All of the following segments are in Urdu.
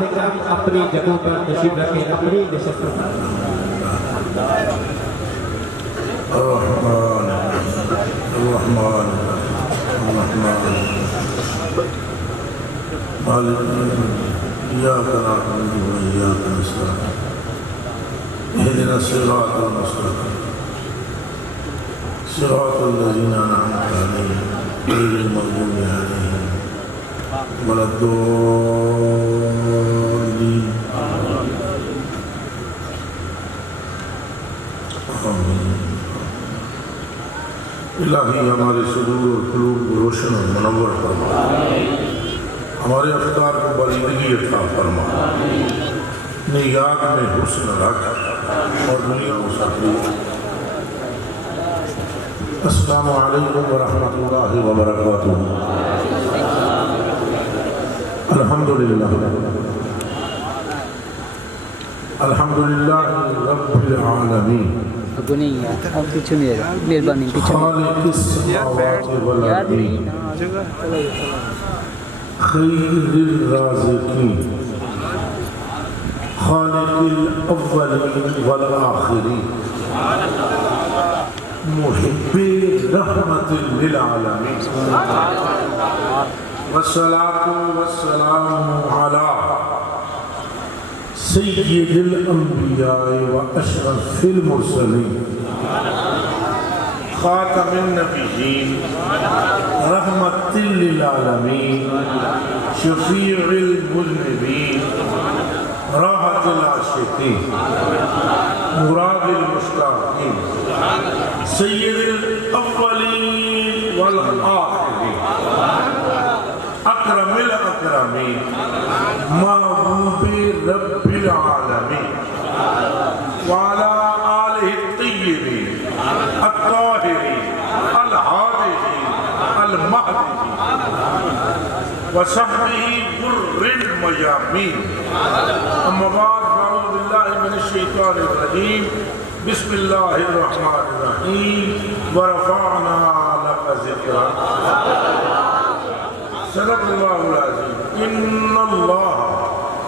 براہ کرم اپنی جگہوں پر تشریف رکھیں، اپنی نشست پر۔ الرحمن الرحمن الرحمن مالک إياك نعبد وإياك نستعين اهدنا الصراط المستقيم صراط الذين أنعمت عليهم غير المغضوب عليهم ولا الضالين آمين۔ الہی ہمارے صدور اور قلوب کو روشن اور منور فرما، ہمارے افکار کو بلندگی عطا فرما، نیات میں حسن رکھ اور دنیا کو سختی۔ السلام علیکم ورحمۃ اللہ وبرکاتہ۔ الحمدللہ الحمدللہ رب العالمین خالق السماوات والارضین خیر الرازقین خالق الاولین والآخرین محب رحمت للعالمین والصلاة والسلام علی سید الانبیاء و اشرف المرسلین خاتم النبیین رحمت للعالمین شفیع المذنبین راحت العاشقین مراد المشتاقین سید الاولین والآخرین اکرم الاکرمین محبوب رب العالمین وعلى آلہ الطیبین الطاہرین الحاضرین المہدیین وصحبہ غر المیامین۔ اما بعد فاعوذ باللہ من الشیطان الرجیم بسم اللہ الرحمن الرحیم ورفعنا لک ذکرک صدق اللہ العظیم۔ ان اللہ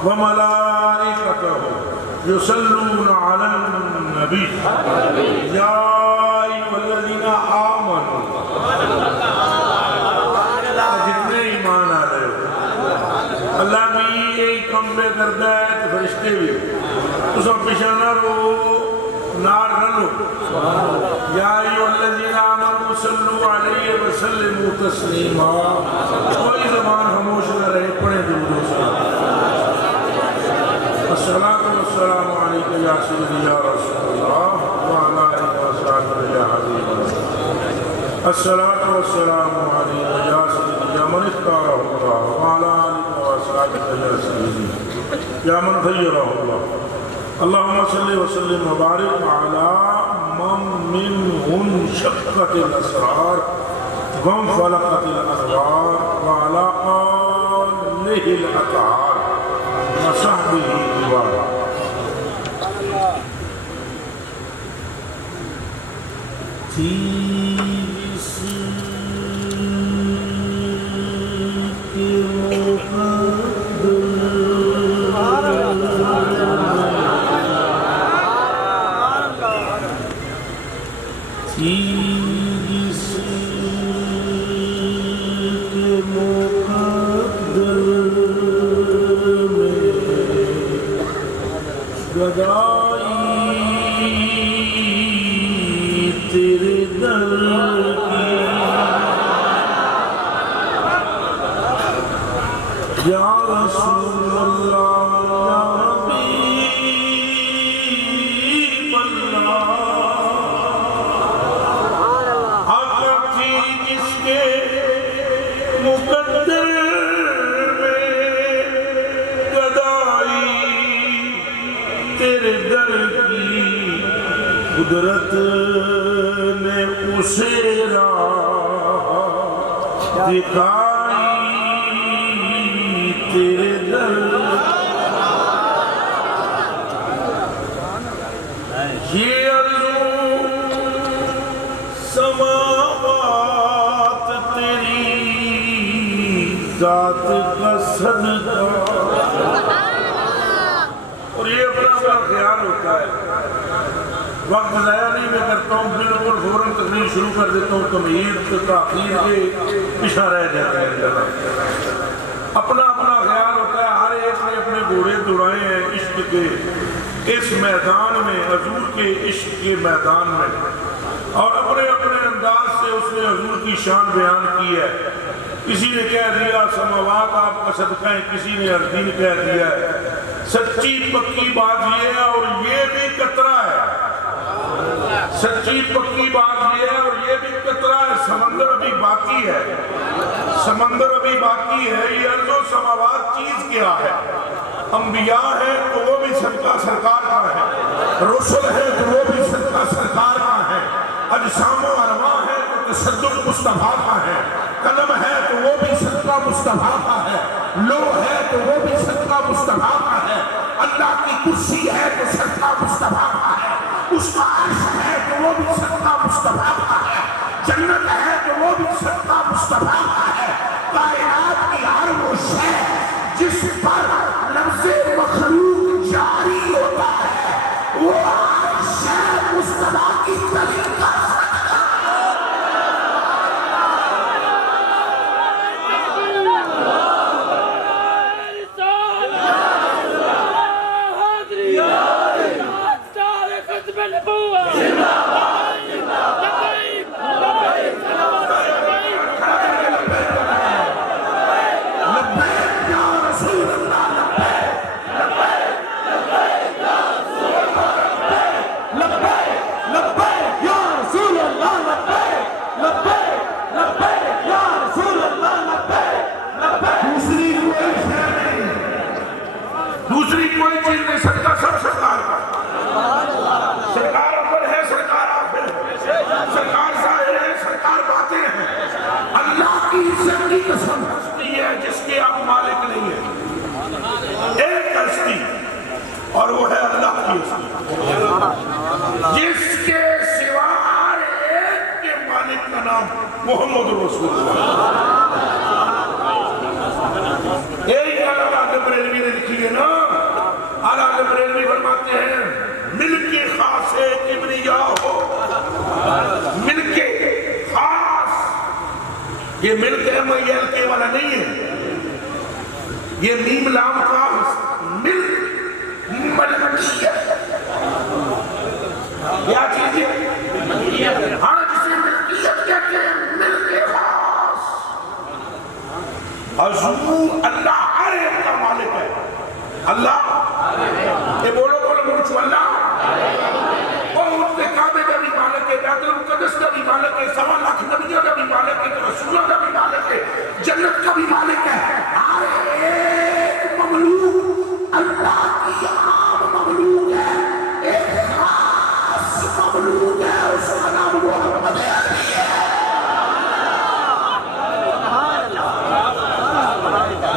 وملائکتہ یصلون علی النبی یا ایھا الذین آمنوا، جتنے ایمان آ رہے ہو اللہ بھی یہی کم پہ کرتا ہے تو فرشتے بھی تو سب پیچھے نہ رو نار نہ لو۔ یا ایھا الذین آمنوا صلوا علیہ وسلموا تسلیما، کوئی زبان خاموش نہ رہے، پڑھیں درود و سلام۔ الصلاۃ والسلام علیک یا سیدی یا رسول اللہ وعلی آلہ وصحبہ یا حبیب اللہ۔ الصلاۃ والسلام علیک یا سیدی یا من اختارہ اللہ وعلی آلہ وصحبہ یا سیدی یا من خیرہ اللہ۔ اللہم صلی وسلم وبارک علی من انشقت الاسرار وانفلقت الانوار وعلی آلہ الاطہار وصحبہ وبارک۔ تیرے در کی یا رسول اللہ یا حبیب اللہ، آقا تھی جس کے مقدر میں گدائی، تیرے در کی قدرت نے اسے راہ دکھائی، تیرے در یہ عرض سماوات تیری ذات کا صدقہ اور یہ اپنا اپنا خیال ہوتا ہے. وقت ضائع نہیں میں کرتا ہوں, بالکل فوراً تقریر شروع کر دیتا ہوں. تمہید تاخیر کے پیچھے رہ جاتے ہیں. اپنا اپنا خیال ہوتا ہے, ہر ایک نے اپنے گھوڑے دوڑائے ہیں عشق کے اس میدان میں, حضور کے عشق کے میدان میں, اور اپنے اپنے انداز سے اس نے حضور کی شان بیان کی ہے. کسی نے کہہ دیا سماوات آپ کا صدقہ ہے, کسی نے اردین کہہ دیا ہے. سچی پکی بات یہ ہے اور یہ بھی قطرہ ہے. سچی پکی بات یہ ہے اور یہ بھی قطرہ ہے. سمندر ابھی باقی ہے, سمندر ابھی باقی ہے. یہ ارض و سماوات چیز کیا ہے؟ انبیاء ہے تو وہ بھی صدقہ سرکار کا ہے, رسل ہے تو وہ بھی صدقہ سرکار کا ہے, اجسام و ارواح ہے تو تصدق مصطفیٰ کا ہے, قلم ہے تو وہ بھی صدقہ مصطفیٰ کا ہے, لوح ہے تو وہ بھی صدقہ مصطفیٰ کا ہے, اللہ کی کرسی ہے تو صدقہ مصطفیٰ کا ہے, اس کا عرش ہے تو وہ بھی صدقہ مصطفیٰ کا ہے, جنت ہے تو وہ بھی صدقہ مصطفیٰ کا ہے. کائنات کی ہر وہ شے جس پر لفظ مخلوق جاری ہوتا ہے وہ ہر شے مصطفیٰ کی تعریف کا دوسری کوئی چیز نہیں. صدقہ سب سرکار کا. سرکار اول ہے, سرکار آخر ہے, سرکار ظاہر ہے, سرکار باطن ہے. اللہ کی عزت کی قسم ہستی ہے جس کے آپ مالک نہیں ہیں. ایک ہستی اور وہ ہے اللہ کی ہستی جس کے سوا ہر ایک کے مالک کا نام محمد رسول اللہ. ایک علامہ بریلوی نے لکھی ہے نا, علامہ بریلوی فرماتے ہیں ملک خاص ہے کبریا ہو, ملک خاص. یہ ملک ہے میل کے والا نہیں ہے, یہ میم لام کا ملک ملکیت. کیا چیز ہے؟ ہاں جسے ملکیت کہتے ہیں, ملک خاص. حضور اللہ ہر ایک کا مالک ہے. اللہ یہ بولو بولو بولو اللہ وہ اس کے کعبے کا بھی مالک ہے, بیت المقدس کا بھی مالک ہے, 1.25 لاکھ نبیوں کا بھی مالک ہے, رسولوں کا بھی مالک ہے, جنت کا بھی مالک ہے. ہر ایک مملوک اللہ کی عام مملوک ہے, ایک خاص مملوک ہے, اس کا نام محمد ہے.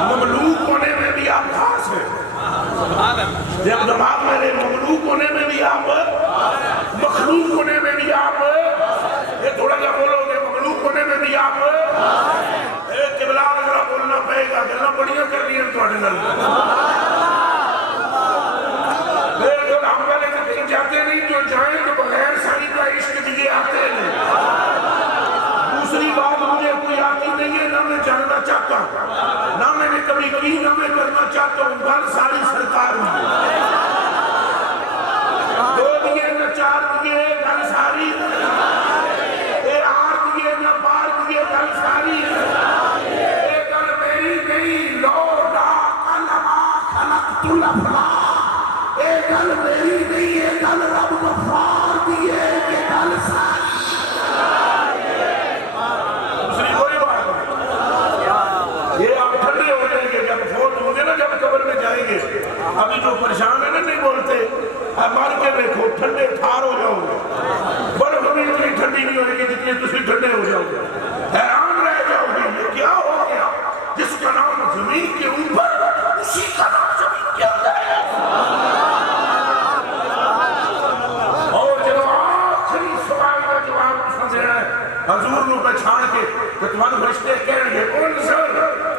مملوک ہونے میں بھی آپ خاص ہیں. جب دماغ میں مملوک ہونے میں بھی آپ, مخلوق ہونے میں بھی آپ, یہ تھوڑا جا بولو گے مملوک ہونے میں بھی آپ. قبلہ وغیرہ بولنا پڑے گا, گلنا بڑیاں کر دی ہیں تھوڑے نل. ہم پہلے سے کہیں جاتے نہیں, جو جائیں تو بغیر ساری کا عشق دیے آتے ہیں. دوسری بات مجھے کوئی آتی نہیں ہے, نہ میں جاننا چاہتا ہوں, نہ میں نے کبھی کی, نہ میں کرنا چاہتا ہوں. گل ساری سرکار ہوئی, 2 دیے نہ 4 دیے, گل ساری. اے 8 دیے نہ 12 دیے, گل ساری. اے گل میری نہیں, لوڈا کلمہ خلقت الافلاق. اے گل میری نہیں, اے گل رب غفار دیے, اے گل ساری. دوسری کوئی بات نہیں. یہ آپ ٹھنڈے ہو جائیں گے جب فوت ہوں گے نا, جب قبر میں جائیں گے. ابھی جو پریشان ہے نا نہیں بولتے, مار کے دیکھو ٹھنڈے ٹھار ہو جاؤ گے. برف بھی اتنی ٹھنڈی نہیں ہوئے گی جتنی تسی ٹھنڈے ہو جاؤ گے. حیران رہ جاؤ گے یہ کیا ہو گیا, جس کا نام زمین کے اوپر اسی کا نام زمین کے اندر ہے. اور جب آخری سوال کا جواب سمجھے حضور نے پہچان کے کہ تمہارے فرشتے کہیں گے انظر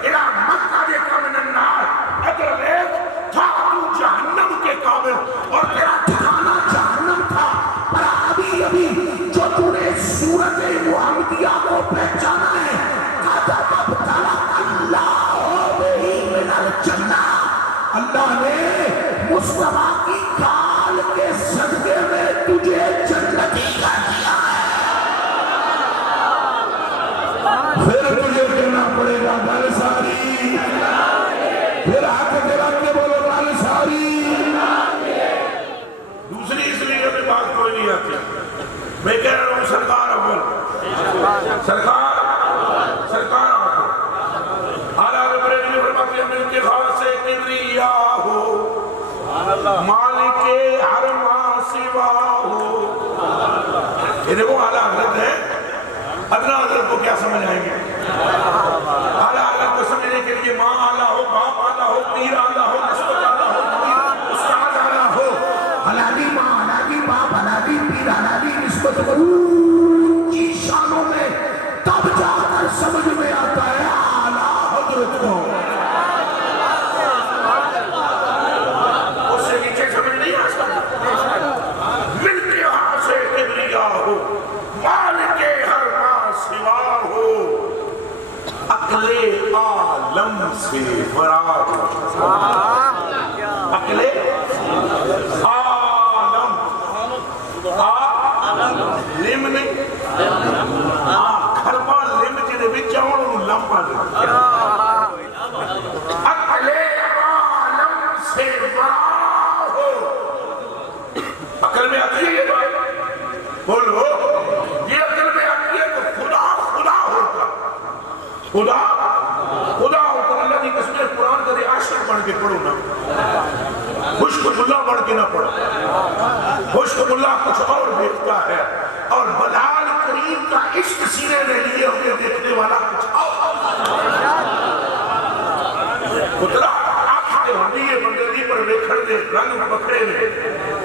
الى مقعدک من النار, اگر ایک تھا تو جہنم کے قابل مصطفیٰ کی کال کے صدقے میں تجھے جنتی کر دیا ہے۔ پھر تجھے کہنا پڑے گا بالساری، پھر حق دلا کے بولو بالساری۔ دوسری اس لیے میں بات کوئی نہیں آتی، میں کہہ رہا ہوں سرکار اول، سرکار آخر۔ اعلیٰ بریلوی نے فرماتے ہیں مل کے خاص سے کبریا ہو، مالک ہر ما سوا ہو۔ یہ دیکھو اعلیٰ حضرت ہے، ادنا حضرت کو کیا سمجھ آئیں گے؟ اعلیٰ حضرت کو سمجھنے کے لیے ماں اعلیٰ ہو، باپ اعلیٰ ہو، پیر اعلیٰ ہو، نسبت اعلیٰ ہو، استاد اعلیٰ ہو، علاقی ماں، علاقی باپ، علاقی پیر، علاقی نسبت اونچی شانوں میں تب جا کر سمجھ میں آتا ہے اعلیٰ حضرت کو۔ اس سے نیچے سمجھ نہیں آ سکتا۔ مل کے ہاں سے کبریا ہو، مالک ہر ما سوا ہو، عقل عالم سے برا ہو۔ عقل عالم، لم نہیں، کھربا لم جنہیں بھی چاہوں انہوں لمبا نہیں۔ عقل عالم سے برا ہو۔ عقل میں آتی ہے یہ بات؟ بولو، یہ عقل میں آتی ہے تو خدا ہوتا، خدا ہوتا۔ اللہ کی قسم قرآن کا دے عاشق بڑھ کے پڑھو نا، خشک اللہ بڑھ کے نہ پڑھو۔ خشک اللہ کچھ اور دیکھتا ہے، اور بلال کریم کا عشق سینے میں لیے ہوئے دیکھنے والا کچھ اور۔ خدا آنکھیں ہونی ہے بندگی پر بیکھر دے رنگ پکڑے میں،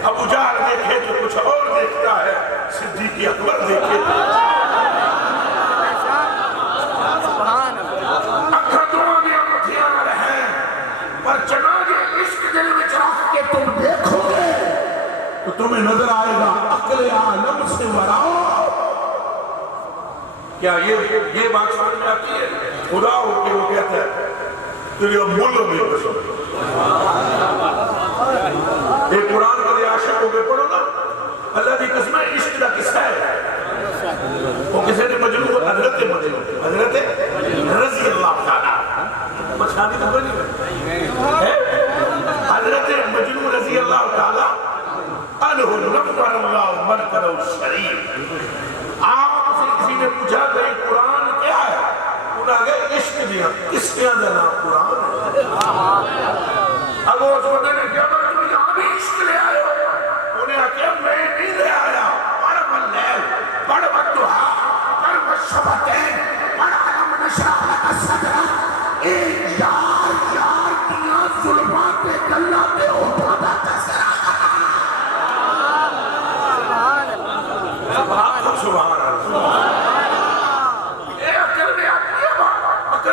ابو جہل دیکھے تو کچھ اور دیکھتا ہے، صدیق اکبر دیکھے تو تمہیں نظر آئے گا عقل عالم سے وراؤ۔ کیا یہ بات سمجھ میں آتی ہے؟ خدا ہو کے وہ کہتا ہے تیرے ملو میں پسند۔ ایک قرآن کا دے عاشق ہو کے پڑھو نا، اللہ کی قسم عشق کا قصہ ہے۔ وہ کسی نے مجنون، حضرت رضی اللہ تعالیٰ، مشاہدی تو بنی ہے، حضرت مجنون رضی اللہ تعالیٰ انہو نفر اللہ منکر الشریف۔ آپ سے کسی نے پوچھا کہ قرآن کیا ہے؟ انہوں نے کہا عشق دیا، کس کے اندر نام قرآن ہے؟ اب وہ اس بندے نے کہا تم یہاں بھی عشق لے آئے ہو؟ انہیں کہا میں نہیں لے آیا، پڑھ واللیل، پڑھ والدہا، پڑھ والشبتین، پڑھ علم نشرح لک صدرہ۔ ایک یار کیا ظلمات گلہ پہ اٹھاتا تذکرہ۔ سبحان اللہ۔ اے عقل میں آتی ہے بات،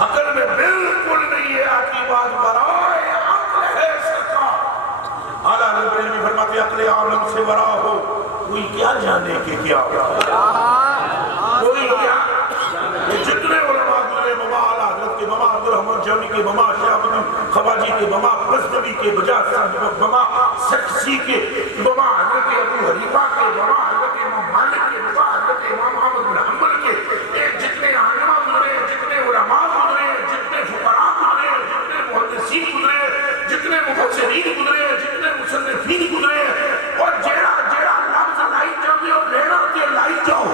عقل میں بالکل نہیں ہے آتی بات، برائے عقل ہے سرکار۔ اعلیٰ بریلوی فرماتے عقل عالم سے برا ہو، کوئی کیا جانے کہ کیا ہو، کوئی کیا یہ جتنے علماء گزرے، مما اعلیٰ حضرت کے، مما عبدالرحمن جولی کے، مما شہاب الدین خواجی کے، مما غزنوی کے، بجاز صاحب، مما سکسی کے، مما حضرت ابو حنیفہ کے، مما حضرت امام مالک کے، مما حضرت امام احمد بن حنبل کے، جتنے علماء گزرے، جتنے علماء گزرے، جتنے فقراء گزرے، جتنے محدثین گزرے، جتنے مفسرین گزرے، جتنے مصنفین گزرے، اور جیڑا لفظ لائی جاؤ اور لینا کے لائی جاؤ،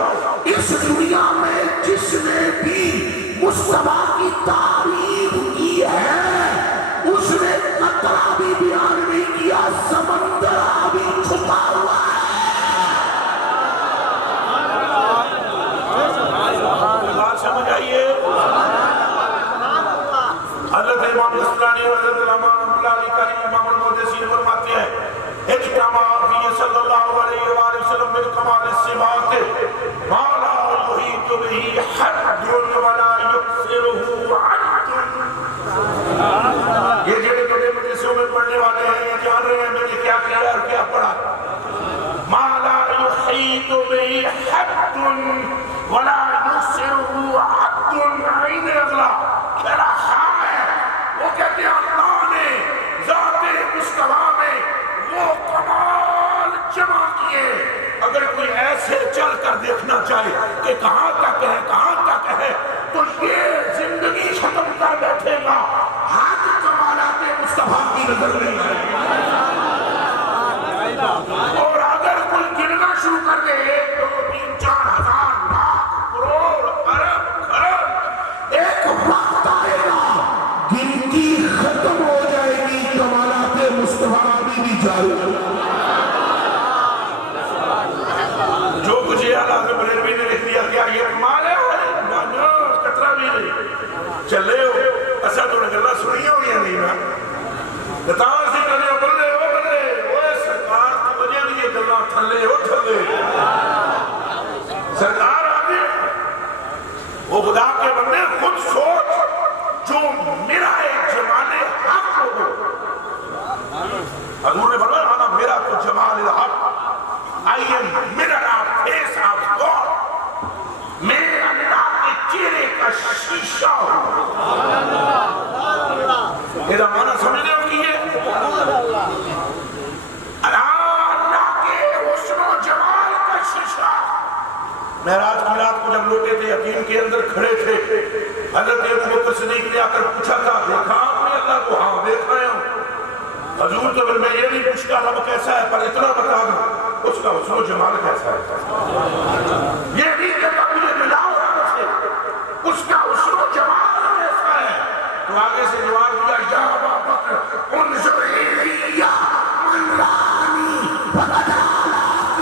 اس دنیا میں جس نے بھی مصطفیٰ کی تعریف کی ہے اس نے قطرہ بھی بیان نہیں کیا، سمندر بھی چھپا ہوا ہے۔ بات سمجھ آئیے؟ حضرت امام اسلانی و حضرت امام اللہ علیہ کریم امام المحدثین فرماتے ہیں اجتماع فی صلی اللہ علیہ وآلہ وسلم من کمال الصفات ما لا یحیط به حد ولا یقصرہ عد۔ یہ جڑے بڑے مدرسوں میں پڑھنے والے ہیں یہ جان رہے ہیں میں نے کیا کیا اور کیا پڑھا۔ ما لا یحیط به حد ولا یقصرہ عد، عین اغلا کہنا ہے، وہ کہتے ہیں اللہ نے ذات چل کر دیکھنا چاہے کہ کہاں تک ہے تو یہ زندگی ختم کر بیٹھے گا، حد کمالات مصطفیٰ کی نظر نہیں آئے گی۔ اور اگر کوئی گننا شروع کر دے 1 2 3 4 ہزار لاکھ کروڑ ارب خرب، ایک وقت آئے گا گنتی ختم ہو جائے گی، کمالات مصطفیٰ بھی جاری۔ جو کچھ یہ اللہ کے بریلوی نے لکھ دیا کیا یہ کمال ہے؟ نہ کترا بھی نہیں چلے ہو ایسا تو نے گلہ سنی ہوئی ہے نہیں نا نتاں سی کرنے ہو بلے وہ سرکار کی وجہ لیے گلہ تھلے ہو تھلے سرکار آگے وہ خدا کے بندے خود سوچ جو میرا ایک جمال حق ہو حضور نے فرمایا آنا میرا تو جمال حق I am mirror of face of God، میں اللہ کے چہرے کا شیشہ ہوں۔ یہ معنی سمجھنے ہو کی ہے اللہ کے حسن و جمال کا شیشہ۔ معراج کی رات کو جب لوٹے تھے یقین کے اندر کھڑے تھے، حضرت ابو بکر صدیق نے آ کر پوچھا تھا دیکھا آپ نے اللہ کو؟ ہاں دیکھا ہے حضور تو پھر میں یہ نہیں پوچھتا رب کیسا ہے پر اتنا بتا دوں اس کا حسن و جمال کیسا ہے، یہ نہیں کہتا مجھے ملاؤ رب سے، اس کا حسن و جمال کیسا ہے۔ تو آگے سے جواب دیا یا ابا بکر انظر الیہ من رانی فقد آلاک،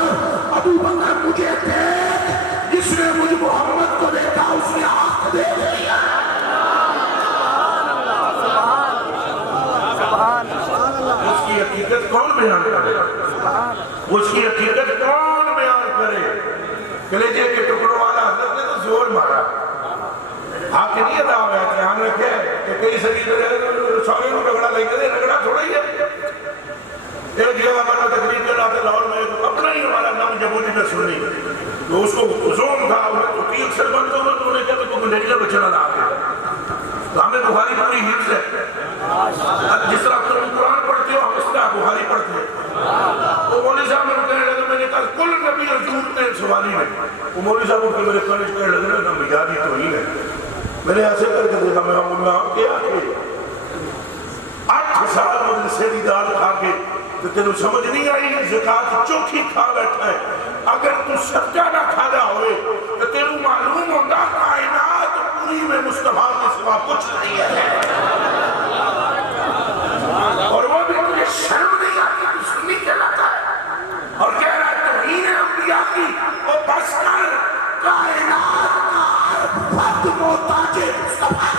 ابو بکر مجھے دیکھ جس نے مجھ محمد کو دیکھا اس نے حق دے دیا۔ اس کی حقیقت کون بیان کرے؟ اس کی حقیقت کون بیان کرے؟ کلیجے کے ٹکڑوں والا حضرت نے تو زور مارا، آپ کے نہیں ادا ہو گیا دھیان رکھے کہ کئی سگی سوری کو رگڑا لگ گئے، رگڑا تھوڑا ہی ہے۔ ایک جگہ میں نے تقریر کر رہا تھا لاہور میں، اپنا ہی ہمارا نام جمہوری میں سننی تو اس کو زوم تھا وکیل سے بنتا ہوں تو انہیں کہتے کہ میڈیکل بچنا نہ آگے تو ہمیں بخاری پوری حفظ ہے، جس طرح تم قرآن پڑھتے ہو ہم اس طرح بخاری پڑھتے ہیں۔ وہ مولوی صاحب نے کہنے لگے میں نے کہا کل نبی حضور نے سوالی میں، وہ مولوی صاحب کو میرے کالج کہنے لگے نا میادی تو ہی ہے، میں نے ایسے کر کے دیکھا میں اللہ کیا کہ 8 سال مدرسے دی دال کھا کے تو تینوں سمجھ نہیں آئی زکاة چوکھی کھا بیٹھا ہے، اگر تو صدقہ نہ کھانا ہوئے تو تینوں معلوم ہوتا کائنات پوری میں مصطفیٰ کے سوا کچھ نہیں ہے، اور وہ بھی تجھے شرم نہیں آتی تو سنی کہلاتا ہے اور کہہ رہا ہے توہین انبیاء کی وہ بس کر کائنات کا بد محتاج مصطفیٰ،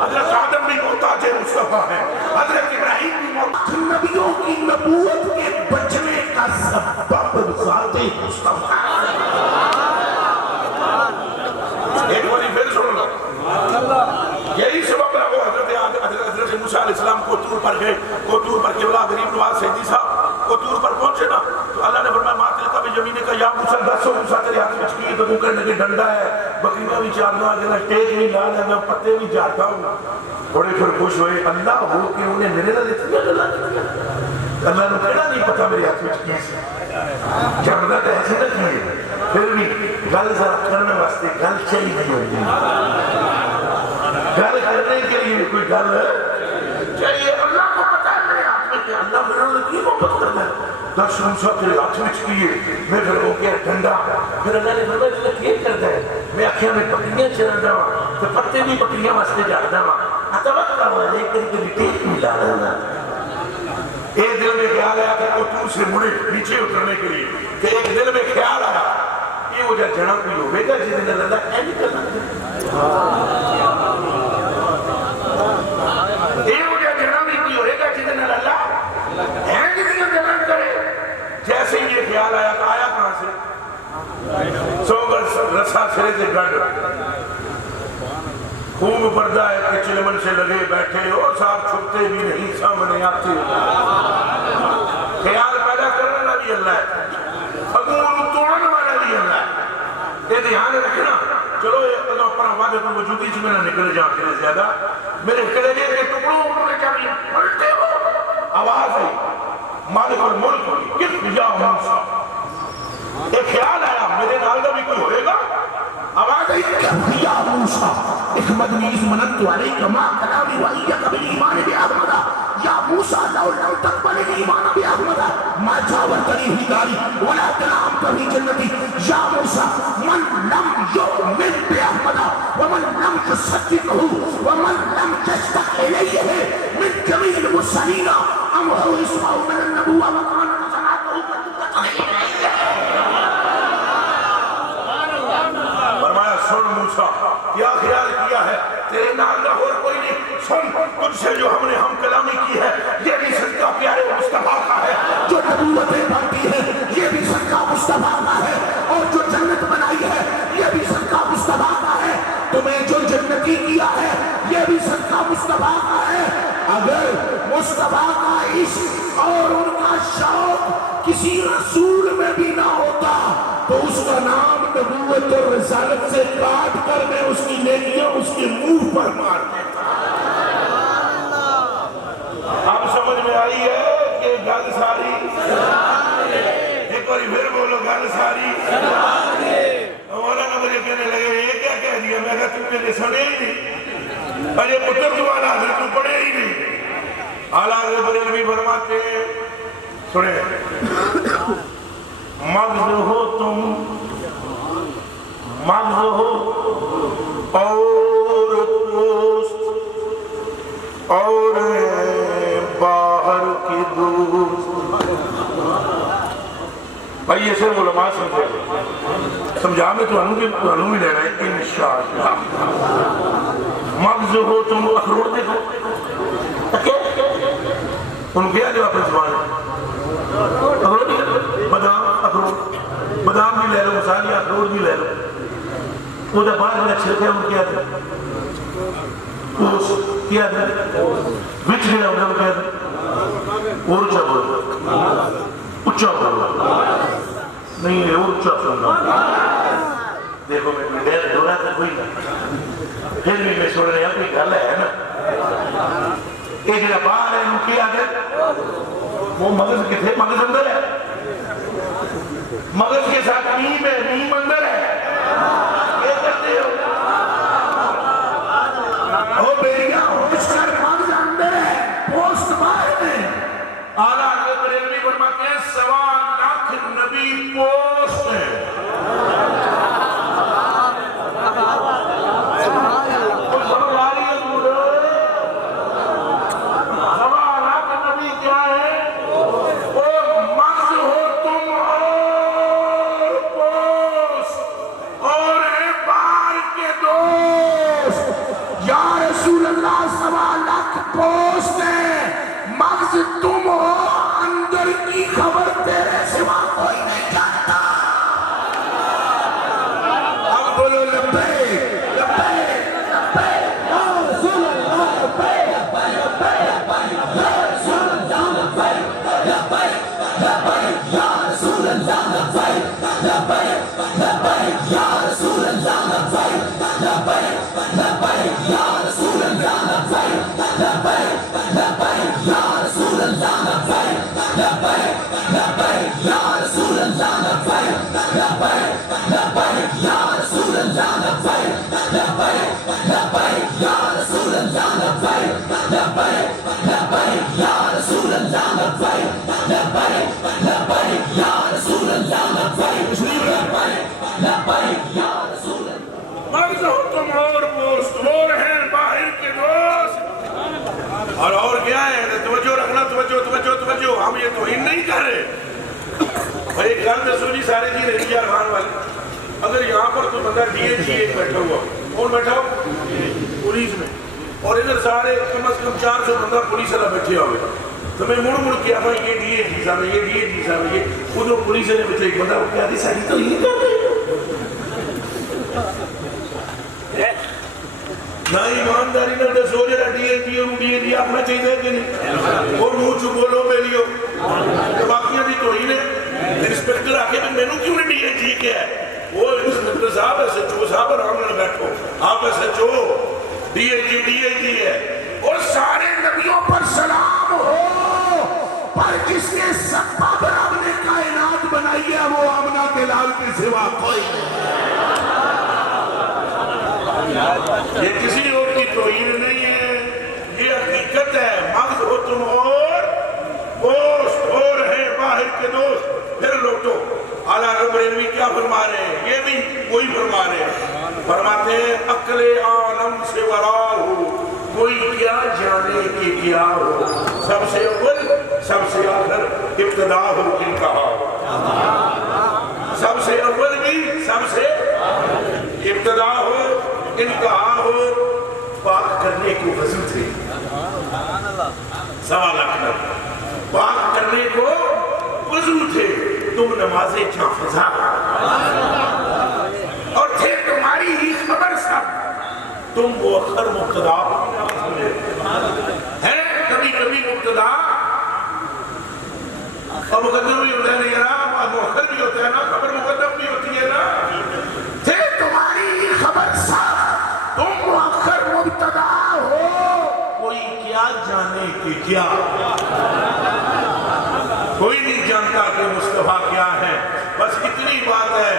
حضرت آدم بھی محتاج مصطفیٰ ہے، حضرت ابراہیم بھی محتاج، نبیوں کی نبوت کے بچنے کا سبب ذات مصطفیٰ۔ ایک باری پھر سن لو، یہی سبب ہے وہ حضرت موسیٰ علیہ السلام کو طور پر گئے، کو طور پر قبلہ غریب نواز سیدی صاحب کو طور پر پہنچے نا تو اللہ نے فرمایا ما تلک بجمینے کا یا موسیٰ 10 موسیٰ تیرے ہاتھ میں چکی تو کہنے لگے ڈنڈا ہے، بکریاں بھی چارنا ہے، ٹیک بھی لانا ہے، پتے بھی جاتا ہوں۔ بڑے پھر خوش ہوئے اللہ ہو کہ انہیں میرے نہ دیتی ہے اللہ نے کہنا نہیں پتا میرے ہاتھ میں چکی سے جاننا تو ایسے نہ کیے، پھر بھی گل ذرا کرنے واسطے گل چاہیے ہوئی، گل کرنے کے لیے کوئی گل چاہیے، اللہ کو پتا ہے میرے ہاتھ میں کہ اللہ میرے نے کی محبت کرنا ہے، 10 موسیٰ تیرے ہاتھ میں چکیے، میں پھر ہو گیا ڈنڈا، پھر اللہ نے فرمایا تجھے کیا کرتا ہے، میں آنکھیں میں بکریاں چلا جاؤں تو پتے بھی بکریاں واسطے جاتا ہوں، اتوقع ہوا لیکن کہ ٹیک ملا رہا ایک دل میں خیال آیا کہ وہ طور سے مڑے نیچے اترنے کے لیے کہ ایک دل میں خیال آیا یہ وہ جڑا کوئی ہوئے گا جس نے اللہ اے نہیں کرنا یہ وہ جڑا بھی کوئی ہوئے گا جس نے اللہ اے نہیں کرنا کرے، جیسے ہی یہ خیال آیا کہ آیا کہاں سے 100 گز رسا سرے سے گڑ خوب پردہ ہے کہ چلمن سے لگے بیٹھے ہو صاحب چھپتے بھی نہیں سامنے آتے، خیال پیدا کرنے والا بھی اللہ ہے، حکومت توڑنے والا بھی اللہ ہے، یہ دھیان رکھنا۔ چلو یہ اللہ پر آواز پر وجودی سے میں نے نکل جا کے زیادہ میرے کلے لئے کہ ٹکڑوں انہوں نے کیا بھی پلٹے ہو آواز ہے مالک الملک کس یا موسیٰ ایک خیال آیا میرے نال کا بھی کوئی ہوئے گا. آواز آئی یا موسیٰ احمدنی اذ مننت علیک ما کلامی وإیک بالایمان بأحمد یا موسیٰ لو لم تقبل الایمان بأحمد ما جاورتنی ہی داری ولا تنعمت فی جنتی. یا موسیٰ من لم یؤمن بأحمد ومن لم يصدقه ومن لم يشتق الیہ من جمیع المرسلین امره اسمه من النبوة وقال صنعته مردودة الیہ. سن موسیٰ کیا خیال کیا ہے تیرے نال نہ اور کوئی نہیں. سن تجھ سے جو ہم نے ہم کلامی کی ہے یہ بھی صدقہ پیارے مصطفیٰ کا ہے. جو نبوتیں بانٹی ہے یہ بھی صدقہ مصطفیٰ کا ہے. اور جو جنت بنائی ہے یہ بھی صدقہ مصطفیٰ کا ہے. تمہیں جو جنتی کیا ہے یہ بھی صدقہ مصطفیٰ کا ہے. اگر مصطفیٰ کا عشق اور ان کا شوق کسی رسول میں بھی نہ ہوتا تو اس کا نام نبوت اور رسالت سے کاٹ کر میں اس کی نیکیاں اس کے منہ پر مار دیتا. اب سمجھ میں آئی ہے کہ گل ساری ایک بار پھر بولو گل ساری. مولانا مجھے کہنے لگے یہ کیا کہہ دیا. میں کہا تم نے سنے ہی نہیں. ارے پتر دوارا حضرت تو پڑھے ہی نہیں. اعلیٰ حضرت بریلوی فرماتے ہیں سنے مغز ہو تم مغز ہو اور پوست اور باہر کی دوست. بھائی یہ صرف علماء سمجھے سمجھا میں تو انہوں بھی لینا ہے انشاءاللہ. مغز ہو تم اخروٹ دیکھو ان کیا جو اپنے زبان ہے اخروٹ بادام اخروٹ بادام بھی لے لو مسالیہ اخروٹ بھی لے لو. وہ جب بعد میں چھلکے ان کیا تھا کیا تھا بچ گیا انہوں کیا تھا اور اچھا بولو اچھا بولو نہیں ہے اور اچھا سننا. دیکھو میں دیر دورا تھا کوئی پھر بھی میں سن رہے ہیں کوئی گل ہے نا. ایک جگہ باہر ہے ان کی آگے وہ مغز کتنے مغز اندر ہے. مغز کے ساتھ نیم ہے نیم اندر ہے. یہ کرتے ہو او بیٹیا ہوش کر مغز اندر ہے پوسٹ باہر ہے. اعلیٰ حضرت بریلوی فرماتے ہیں 1.25 لاکھ نبی پوسٹ ہے. پوسٹ ہے مغز تم ہو اندر کی خبر تیرے سوا کوئی نہیں جانتا. اب بولو لبیک لبیک لبیک یا رسول اللہ لبیک لبیک یا رسول اللہ لبیک لبیک لبیک یا رسول اللہ لبیک لبیک لبیک یا رسول اللہ لبیک لبیک لبیک یا رسول اللہ لبیک لبیک لبیک یا رسول اللہ لبیک لبیک لبیک یا رسول اللہ لبیک لبیک لبیک یا رسول اللہ لبیک لبیک لبیک یا رسول اللہ لبیک لبیک لبیک یا رسول اللہ لبیک لبیک لبیک یا رسول اللہ لبیک لبیک یا رسول اللہ. مغز ہو تم اور پوست اور ہیں باہر کے دوست. اور کیا ہے توجہ رکھنا توجہ توجہ توجہ. ہم یہ توہین نہیں کر رہے. بھائی گھر میں سونی سارے جی رہی ہے ارمان والے. اگر یہاں پر تو بندہ ڈی ایچ ایک بیٹھا ہوا کون بیٹھا ہو پولیس میں اور ادھر سارے کم از کم 400 بندہ پولیس والا بیٹھے ہوئے تو میں مڑ مڑ کیا بھائی یہ ڈی ایچ جی صاحب یہ ڈی ایچ جی صاحب یہ ادھر پولیس نے بیٹھے ایک بندہ کیا تھی ساری تو یہ کر رہے نہ ایمانداری نہ دسو جڑا ڈی ایچ جی اپنا چاہیے کہ نہیں اور منہ چ بولو میریو باقیاں دی توہین ہے. انسپیکٹر آ کے میں نے کیوں نے ڈی ایچ جی کیا ہے وہ انسپیکٹر صاحب ایس ایچ او صاحب آرام نہ بیٹھو آپ S H O D H G ہے. اور سارے نبیوں پر سلام ہو پر جس نے سبب رب نے کائنات بنائی ہے وہ آمنہ کے لاکھ تم اور گوشت ہو رہے باہر کے دوست پھر لوٹو۔ اعلیٰ رب العالمین کیا فرما رہے ہیں؟ یہ بھی وہی فرما رہے ہیں، فرماتے ہیں عقل عالم سے ورا ہو، کوئی کیا جانے کہ کیا ہو، سب سے اول سب سے آخر ابتدا ہو انتہا ہو، سب سے اول بھی سب سے ابتدا ہو انتہا ہو۔ پاک کرنے کو وضو تھے، سوال اکبر، پاک کرنے کو وضو تھے، تم نمازیں فضا اور تھے تمہاری ہی خبر سب، تم مؤخر مبتدا ہے، کبھی کبھی مبتدا اور مقدم بھی ہوتا ہے نہیں نا، مؤخر بھی ہوتا ہے نا، خبر مقدم بھی ہوتی ہے نا، تھے تمہاری ہی خبر سب، تم مؤخر مبتدا ہو، کوئی کیا جانے کہ کیا، کوئی نہیں جانتا کہ مصطفیٰ کیا ہے، بس اتنی بات ہے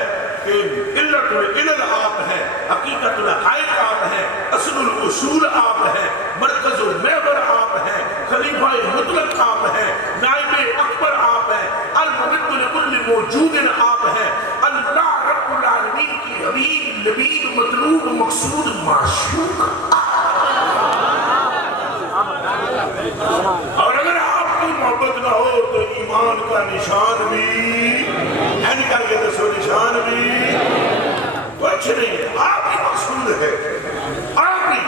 کہ علت العلل آپ ہے، حقیقت الحقائق آپ ہے، اصل الاصول آپ ہے، مرکز المحور آپ ہے، خلیفہ مطلق آپ ہے، نائب اکبر آپ ہے، الممد لکل موجود آپ ہے، اللہ رب العالمین کی حبیب نبی مطلوب مقصود معشوق، اور اگر آپ کی محبت نہ ہو تو ایمان کا نشان بھی کر کے دسو، نشان بھی کچھ نہیں ہے، آپ ہی مقصود ہے، آپ ہی۔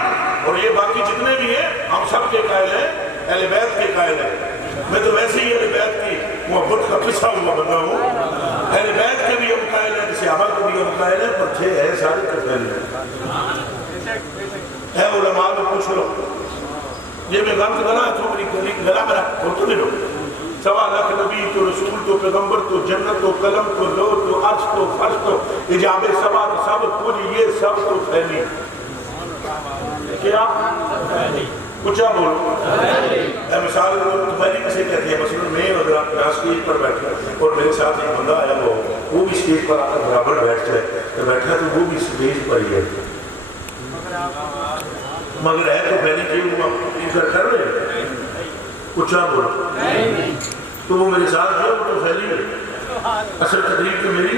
اور یہ باقی جتنے بھی ہیں ہم سب کے قائل ہیں، اہل بیت کے قائل ہیں، میں تو ویسے ہی اہل بیت کی محبت کا پسا ہوا بندہ ہوں، اہل بیت کے بھی ہم قائل ہیں، صحابہ کے بھی ہم قائل ہیں، پر تھے ہے سارے قائل ہیں، اے علماء کو پوچھ لو، یہ میں غلط گلا تو میری گلا میرا کھولتے بھی لو، 1.25 لاکھ نبی تو رسول تو پیغمبر تو جنت تو قلم تو لو تو عرش تو فرش تو اجاب سبا سب کچھ یہ سب تو پھیلی، کیا کچھا بولو، اے مثال تو پہلی کسے کہتے ہیں، مثلا میں اگر آپ یہاں سٹیج پر بیٹھا اور میرے ساتھ ایک بندہ آیا وہ بھی سٹیج پر آکر برابر بیٹھ جائے تو بیٹھا تو وہ بھی سٹیج پر ہی ہے، مگر ہے تو پہلی کیوں ہوا انکر کر رہے کچھا بولو، تو وہ میرے ساتھ جو وہ تو پھیلی ہے، اصل تقریب تو میری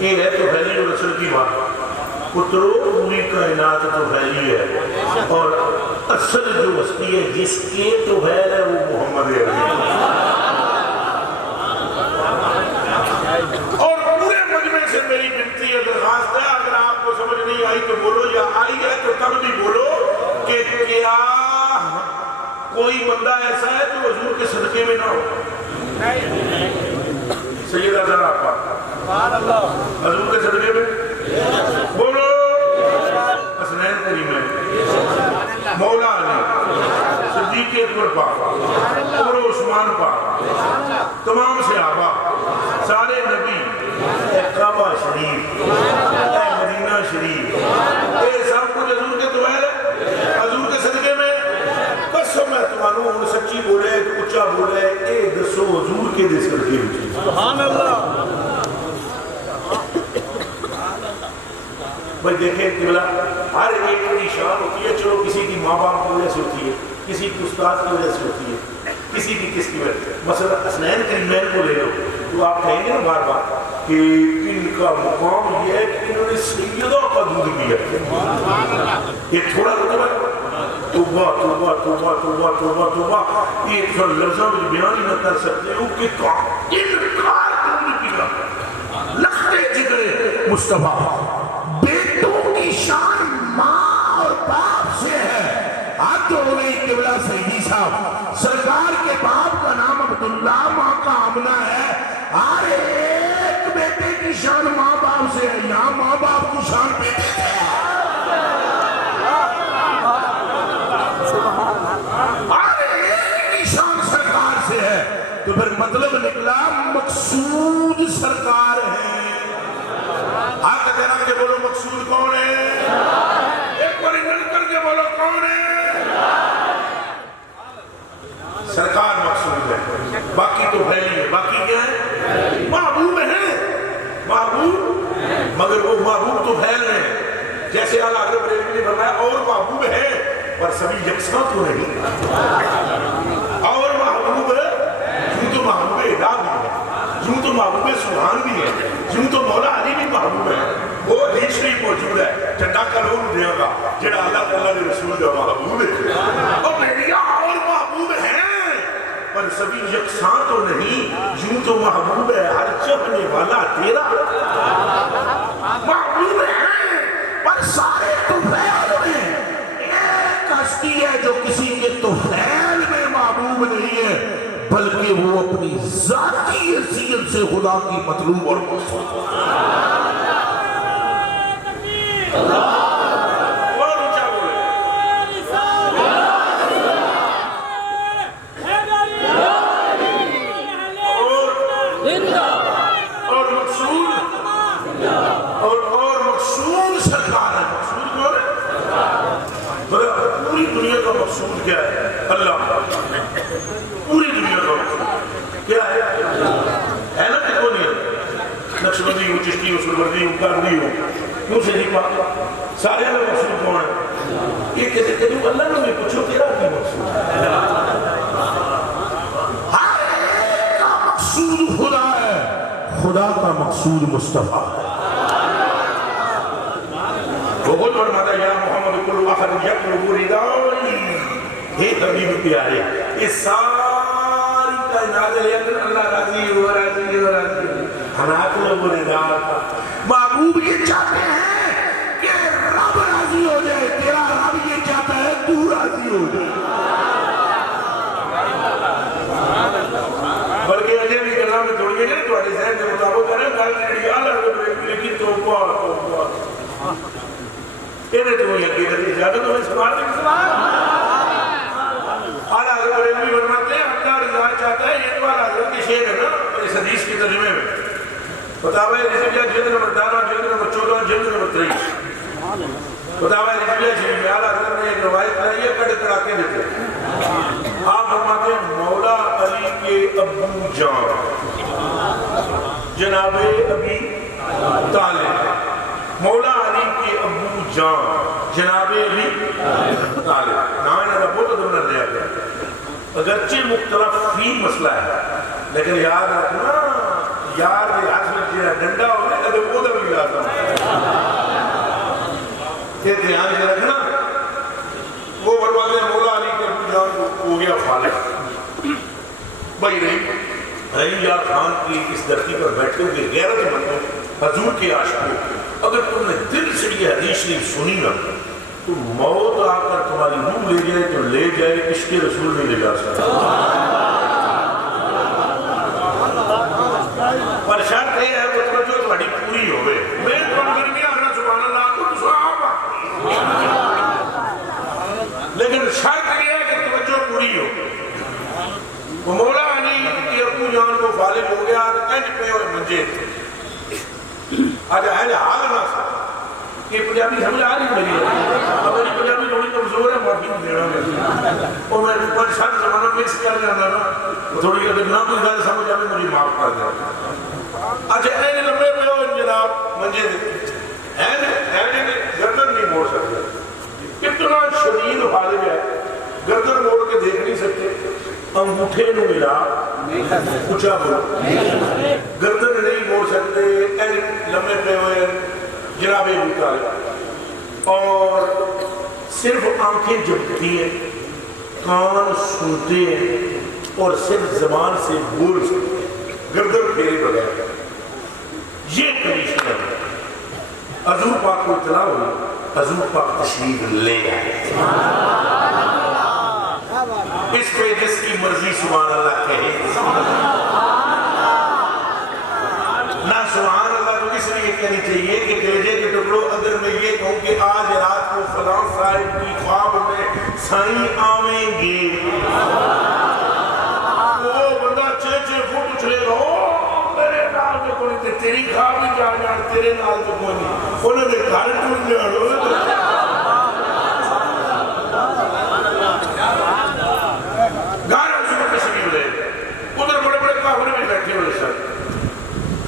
یہ ہے تو پھیلی اور اصل کی بات پترو پوری کائنات تو پھیلی ہے اور اصل جو ہستی ہے جس کے تو پھیل ہے وہ محمد ہے، اور پورے مجمع سے میری بنتی ہے درخواست ہے، اگر آپ کو سمجھ نہیں آئی تو بولو، یا آئی ہے تو تب بھی بولو کہ کیا کوئی بندہ ایسا ہے جو حضور کے صدقے میں نہ ہو؟ سیدہ زہرا پاک حضور کے صدقے میں بولو، حسنین کریمین، مولا علی، صدیق اکبر پاک، عمر و عثمان پاک، تمام صحابہ، سارے نبی، اے کعبہ شریف، اے مدینہ شریف، اے سب کچھ حضور کے دوائر ہے، حضور کے صدقے میں قسم ہے تمہانوں ان سچی بولے اچھا بولے اے دسو حضور کے دے صدقے میں سبحان اللہ۔ بھائی دیکھیں قبلہ ہر ایک کی شان ہوتی ہے، چلو کسی کی ماں باپ کی وجہ سے ہوتی ہے، کسی کی استاد کی وجہ سے ہوتی ہے، کسی کی کس کی وجہ سے، مثلا حسنین کریمین کو لے لو تو آپ کہیں گے نا بار بار کہ ان کا مقام یہ ہے کہ انہوں نے سیدوں کا دودھ پیا، یہ تھوڑا مطلب ہے توبہ توبہ توبہ توبہ توبہ توبہ، یہ سر لفظوں میں بیان ہی نہ کر سکتے ہو کہ انکار دودھ پیا، لختے جگرے مصطفیٰ بیٹوں کی شان ماں اور باپ سے ہے، ہاتھ ہو گئی قبلہ سیدی صاحب، سرکار کے باپ کا نام عبداللہ، ماں کا آمنہ ہے، ہر ایک بیٹے کی شان ماں باپ سے ہے، یہاں ماں باپ کی شان بیٹے سے ہے، ہر ایک کی شان سرکار سے ہے، تو پھر مطلب نکلا مقصود سرکار ہے۔ ہاتھ دینا کے بولو مقصود کون ہے؟ ایک بار نل کر کے بولو کون ہے؟ سرکار مقصود ہے، باقی تو پھیلی ہے، باقی کیا ہے؟ محبوب ہے، محبوب، مگر وہ محبوب تو پھیل رہے ہیں، جیسے اعلیٰ حضرت نے فرمایا اور محبوب ہے پر سبھی یکساں تو نہیں، تو محبوب سبحان بھی ہے، یوں تو مولا علی بھی محبوب ہے، وہ حدیث شریف موجود ہے چنڈا کلون دیا گا جڑا اللہ تعالیٰ کے رسول کا محبوب ہے، اور میریا اور محبوب ہیں پر سبھی یکساں تو نہیں، یوں تو محبوب ہے ہر چاہنے والا تیرا، محبوب ہیں پر سارے طفیل میں ایک ہستی ہے جو کسی کے طفیل میں محبوب نہیں ہے بلکہ وہ اپنی ذاتی حیثیت سے خدا کی مطلوب اور مقصود اور اونچا بولے اور مقصود اور مقصود سرکار ہے، مقصود کون ہے؟ پوری دنیا کا مقصود کیا ہے؟ اللہ، پوری دنیا کا مقصود کیا ہے؟ ہے نا کہ کون ہے؟ نقشبندی ہوں، چشتی ہوں، سلوردی ہوں، قادری ہوں، کیوں سے نہیں پاتا؟ سارے اللہ مقصود کون ہے؟ یہ کہتے کہ اللہ نے بھی پوچھو تیرا کی مقصود ہے؟ ہر ایک کا مقصود خدا ہے، خدا کا مقصود مصطفیٰ ہے۔ وہ خود فرماتا یا محمد کل واحد یطلب ردائی، ہے حبیب پیارے، اس ساری کائنات کے اندر اللہ راضی ہو راضی ہو راضی ہو، ہم اطلب ردا کا محبوب یہ چاہتے ہیں کہ رب راضی ہو جائے، تیرا رب یہ چاہتا ہے تو راضی ہو جائے۔ بلکہ اجے بھی کلام میں تھوڑی ہے تو اڑے ذہن کے مطابق کریں کل ریال لیکن توبہ انہیں تو یہ عقیدت اجازت ہمیں سوال نہیں سوال اعلیٰ حضرت بریلوی فرماتے ہیں اللہ رضا چاہتا ہے، یہ تو اعلیٰ حضرت کی شعر ہے نا اس حدیث کی ترجمے میں فتاوی رضویہ جلد نمبر 12 جلد نمبر 14 جلد نمبر 23 فتاوی رضویہ شریف میں اعلیٰ حضرت نے ایک روایت لائی ہے کڑ کڑا کے دیتے ہیں، آپ فرماتے ہیں مولا علی کے ابو جان جناب ابی طالب، مولا علی کے ابو جان جناب ابی طالب، نام انہوں نے بہت ادھر دیا گیا اگرچہ مختلف فی مسئلہ ہے لیکن یاد رکھنا یار دے ہاتھ میں جیرا ڈنڈا ہوگا اگر وہ دل بھی آتا یہ دھیان سے رکھنا۔ وہ فرماتے ہیں مولا علی کے ابو جان کو ہو گیا فالح، بھائی رہی یار خان کی اس دھرتی پر بیٹھے ہوئے غیرت مندوں حضور کے عاشقوں، اگر تم نے دل سے یہ حدیث شریف سنی نہ تو موت آ کر تمہاری روح لے جائے تو لے جائے، عشق رسول نہیں لے جا سکتا، پر شرط یہ ہے وہ توجہ تمہاری پوری ہوئے، میں گرمی آنا سبحان اللہ کو صحابہ، لیکن شرط یہ ہے کہ توجہ پوری ہو۔ وہ مولا علی کی ابو جان کو فالب ہو گیا تو کنج پہ ہوئے منجے تھے، آج اہل حال نہ سا یہ پنجابی سمجھ آ رہی میری ہے، اب میری پنجابی تھوڑی کمزور ہے معافی دینا میں اور میں پانچ سات زمانہ مکس کر جانا نا تھوڑی اگر نہ کوئی گل سمجھ آئے مجھے معاف کر دیا۔ اچھا اہل لمبے پہ ہو جناب منجے تھے، اہل گردن نہیں موڑ سکتے، اتنا شدید حالب ہے گردن موڑ کے دیکھ نہیں سکتے، انگوٹھے نو ملا اچھا بولو گردن نہیں موڑ سکتے، لمبے پہ ہوئے جناب ابو طالب، اور صرف آنکھیں جھپکتی ہیں، کان سنتے ہیں اور صرف زبان سے بول سکتے ہیں، گردن پھیرے بغیر۔ یہ کنڈیشن ہے، حضور پاک کو اطلاع ہوئی، حضور پاک تشریف لے آئے، اس پہ جس کی مرضی سبحان اللہ کہے، نہ سبحان اللہ تو اس لیے کہنی چاہیے کہ کلیجے کے ٹکڑوں اگر میں یہ کہوں کہ آج رات کو فلاں صاحب کی خواب میں سائیں آویں گے، وہ بندہ چھے فٹ اچھلے گا، میرے نال میں کوئی نہیں، تیری خواب بھی جا جان تیرے نال میں کوئی نہیں، انہوں نے گھر ٹوٹ جاڑو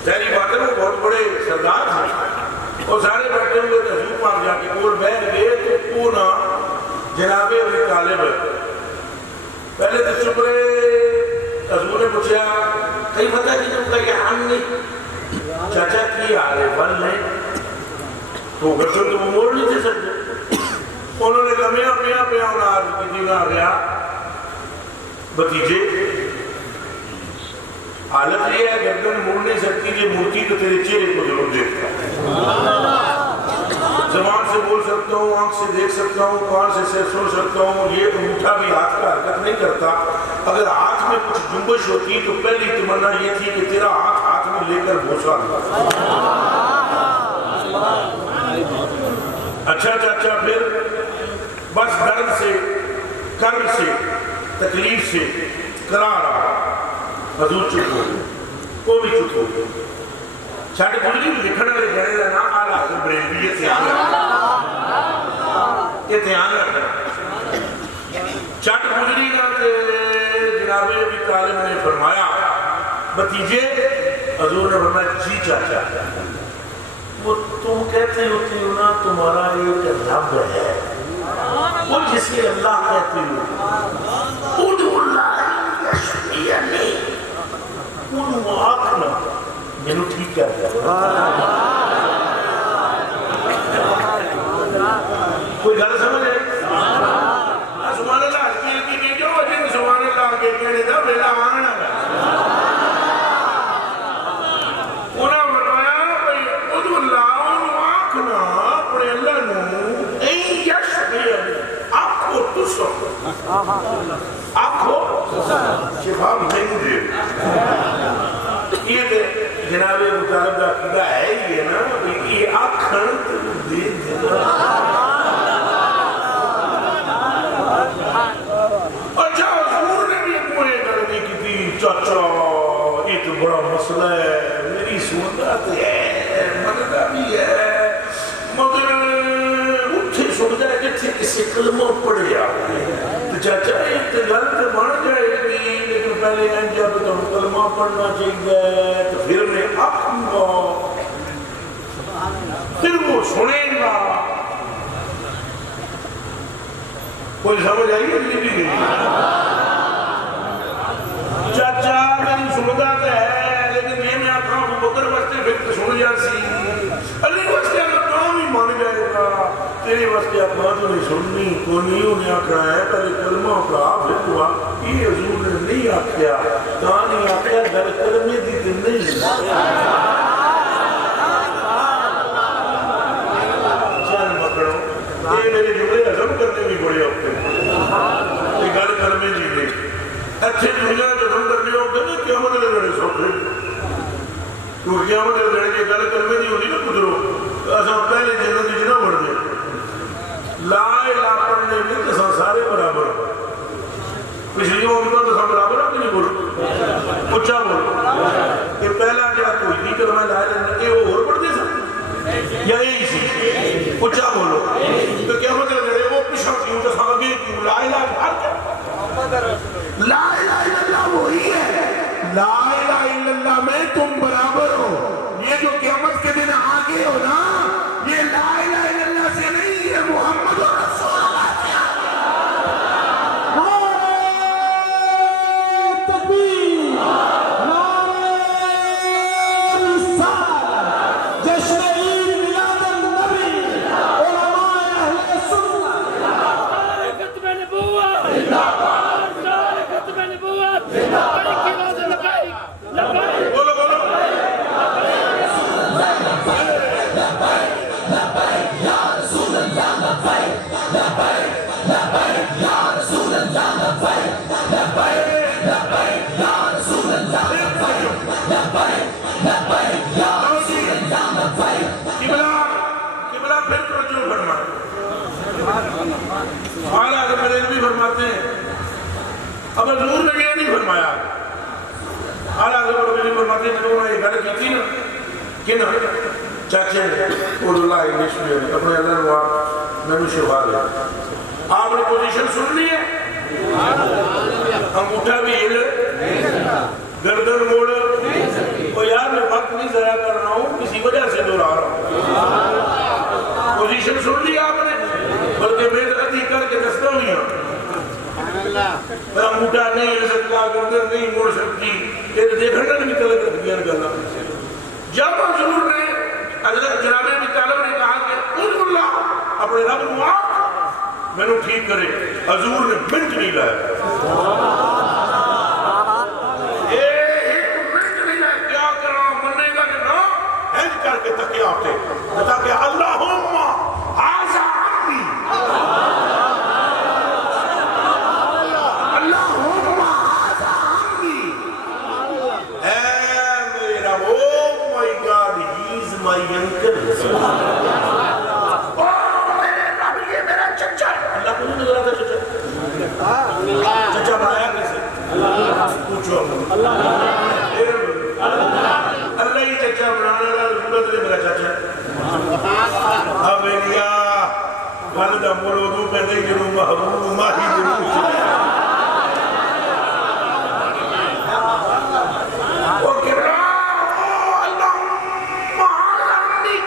سہری باتیں وہ بہت بڑے سردار ہیں اور سارے بیٹھے ہوئے حضور پاک جا کے اور بیٹھ گئے تو پونا جناب ابی طالب پہلے تو چپ رہے، حضور نے پوچھا کئی پتہ کہ جب کہا کہ ہم نے چاچا کی آرے بل نہیں تو گھر تو وہ موڑ نہیں تھے سکتے. انہوں نے کہا میاں اولاد کی دینا آ گیا بھتیجے حالت یہ ہے گردن موڑ نہیں سکتی جو مورتی تو تیرے چہرے کو ضرور دیکھتا ہے. زبان سے بول سکتا ہوں, آنکھ سے دیکھ سکتا ہوں, کان سے سن سکتا ہوں, یہ انگوٹھا بھی ہاتھ کا حرکت نہیں کرتا. اگر ہاتھ میں کچھ جنبش ہوتی تو پہلی تمنا یہ تھی کہ تیرا ہاتھ میں لے کر بوسا لگا. اچھا چاچا پھر بس درد سے, کرب سے, تکلیف سے کرا رہا. حضور چپ ہو گئے, وہ بھی چپ ہو گئے. چھاٹے بڑی لکھنا لے جانے لنا آلہ حضر بریلوی یہ تیان رکھنا. چھاٹے بڑی نا جناب ابی طالب نے فرمایا بتیجے, حضور نے فرمایا جی چاچا, وہ تم کہتے ہوتے ہو نا تمہارا ایک رب ہے, وہ جسے اللہ کہتے ہو ادعو اللہ یشفیانی, انہوں آکھنا مینوں ٹھیک کر دیا. کوئی گل سمجھ ہے سبحان اللہ ہلکی کہ جو جن سبحان اللہ کے کہنے دا بیلا آنا ہے. انہاں فرمایا بھئی ادعو اللہ انہوں آکھنا اپنے اللہ نو این یشفیانی, آکھو تسو, آکھو شفا نہیں دے. یہ جناب مطالب کا عقیدہ ہے یہ نا یہ آکھن دے دینا. اچھا حضور نے بھی کوئی کرنے کی تھی چاچا یہ تو بڑا مسئلہ ہے, میری سنت ہے, منتا بھی ہے, مگر اتھے سن جائے کہ تھے کسی کلمہ پڑھے آگے تو چاچا یہ تو غلط بن جائے گی, لیکن پہلے جب تم کلمہ پڑھنا چاہیے تو پھر میں آکھوں گا, پھر وہ سنیں گا. کوئی سمجھ آئیے یہ بھی نہیں. چاچا میری سنتا تو ہے لیکن یہ میں آکھا ہوں بکر واسطے پھر تو سن جاسی, علی واسطے اگر کام ہی مان جائے گا, تیرے واسطے آکھا تو نہیں سننی تو نہیں. انہیں آکھا ہے پہلے کلمہ پڑھا پھر دعا. یہ حضور نے نہیں آکھیا تا نہیں آکھیا گل کلمے دی تے نہیں. چل مکڑوں یہ میرے جملے ہضم کرنے بھی بڑے ہوتے ہیں. یہ گل کلمے جی نے اچھے دنیا ہضم کرنے ہوتے ہیں نا قیامت کے بڑے سوکھے, کیونکہ قیامت کے بڑے کی گل کلمے نہیں ہوتی نا قدرو ایسا پہلے جنت کی جنہ بڑھ گئے. لا الہ پڑھنے میں تو سارے برابر, پچھلی امتوں تو سب برابر ہے کہ نہیں بولو, اچھا بولو. کہ پہلا جا کوئی نہیں کلمہ لا الہ کہ وہ اور پڑھتے سن یا یہی سی, اچھا بولو. تو کیا مطلب ہے وہ پچھا کیوں تو آگے کیوں لا الہ لا الہ الا اللہ وہی ہے, لا الہ الا اللہ میں تم برابر ہو. یہ جو قیامت کے دن آگے ہو نا یہ لا الہ الا اللہ سے نہیں, یہ محمد رسول اللہ سے آگے. تکبیر, جشن عید میلاد النبی, علماء اہل سنت, ختم نبوت, ختم نبوت, لبیک بولو بولو. قبلہ پھر توجہ فرمائے. اعلیٰ حضرت بریلوی فرماتے ہیں اب حضور نے یہ نہیں فرمایا. اعلیٰ حضرت بریلوی فرماتے ہیں جنہوں نے یہ گھر کی تھی نا کہ نا چاچے قول اللہ انگلش میں اپنے اللہ نواب میں نے شفا دیا. آپ نے پوزیشن سن لی ہے, انگوٹھا بھی ہل, گردن موڑ, اور یار میں وقت نہیں ضائع کر رہا ہوں, کسی وجہ سے دورا رہا ہوں. پوزیشن سن لی آپ نے, بلکہ میں ادھی کر کے دستا ہوئی ہوں میرا موٹا نہیں سکتا گردن نہیں مڑ سکتی یہ دیکھنا نہیں نکل رکھدیاں گلا جب حضور نے حضرت جناب ابی طالب نے کہا کہ ادعو اللہ اپنے رب کو آگ میں نے ٹھیک کرے حضور نے منٹ نہیں لایا ایک منٹ نہیں لایا کیا کرنا مننے کا کہ نا ہینج کر کے تکے آتے تاکہ اللہم آزا عمی اللہم آزا عمی اے میرا oh my God he's my uncle میرے رب یہ میرا چچا ہے اللہ کو نہیں نظر آتا چچا چچا بنایا کیسے پوچھو اللہ ہی چچا بنانے والا رسولت نے میرا چچا ہے اب انیا والدہ مولودوں پہ دے گروں محبوب ماہی گروں وہ کبرا اللہم آزمنی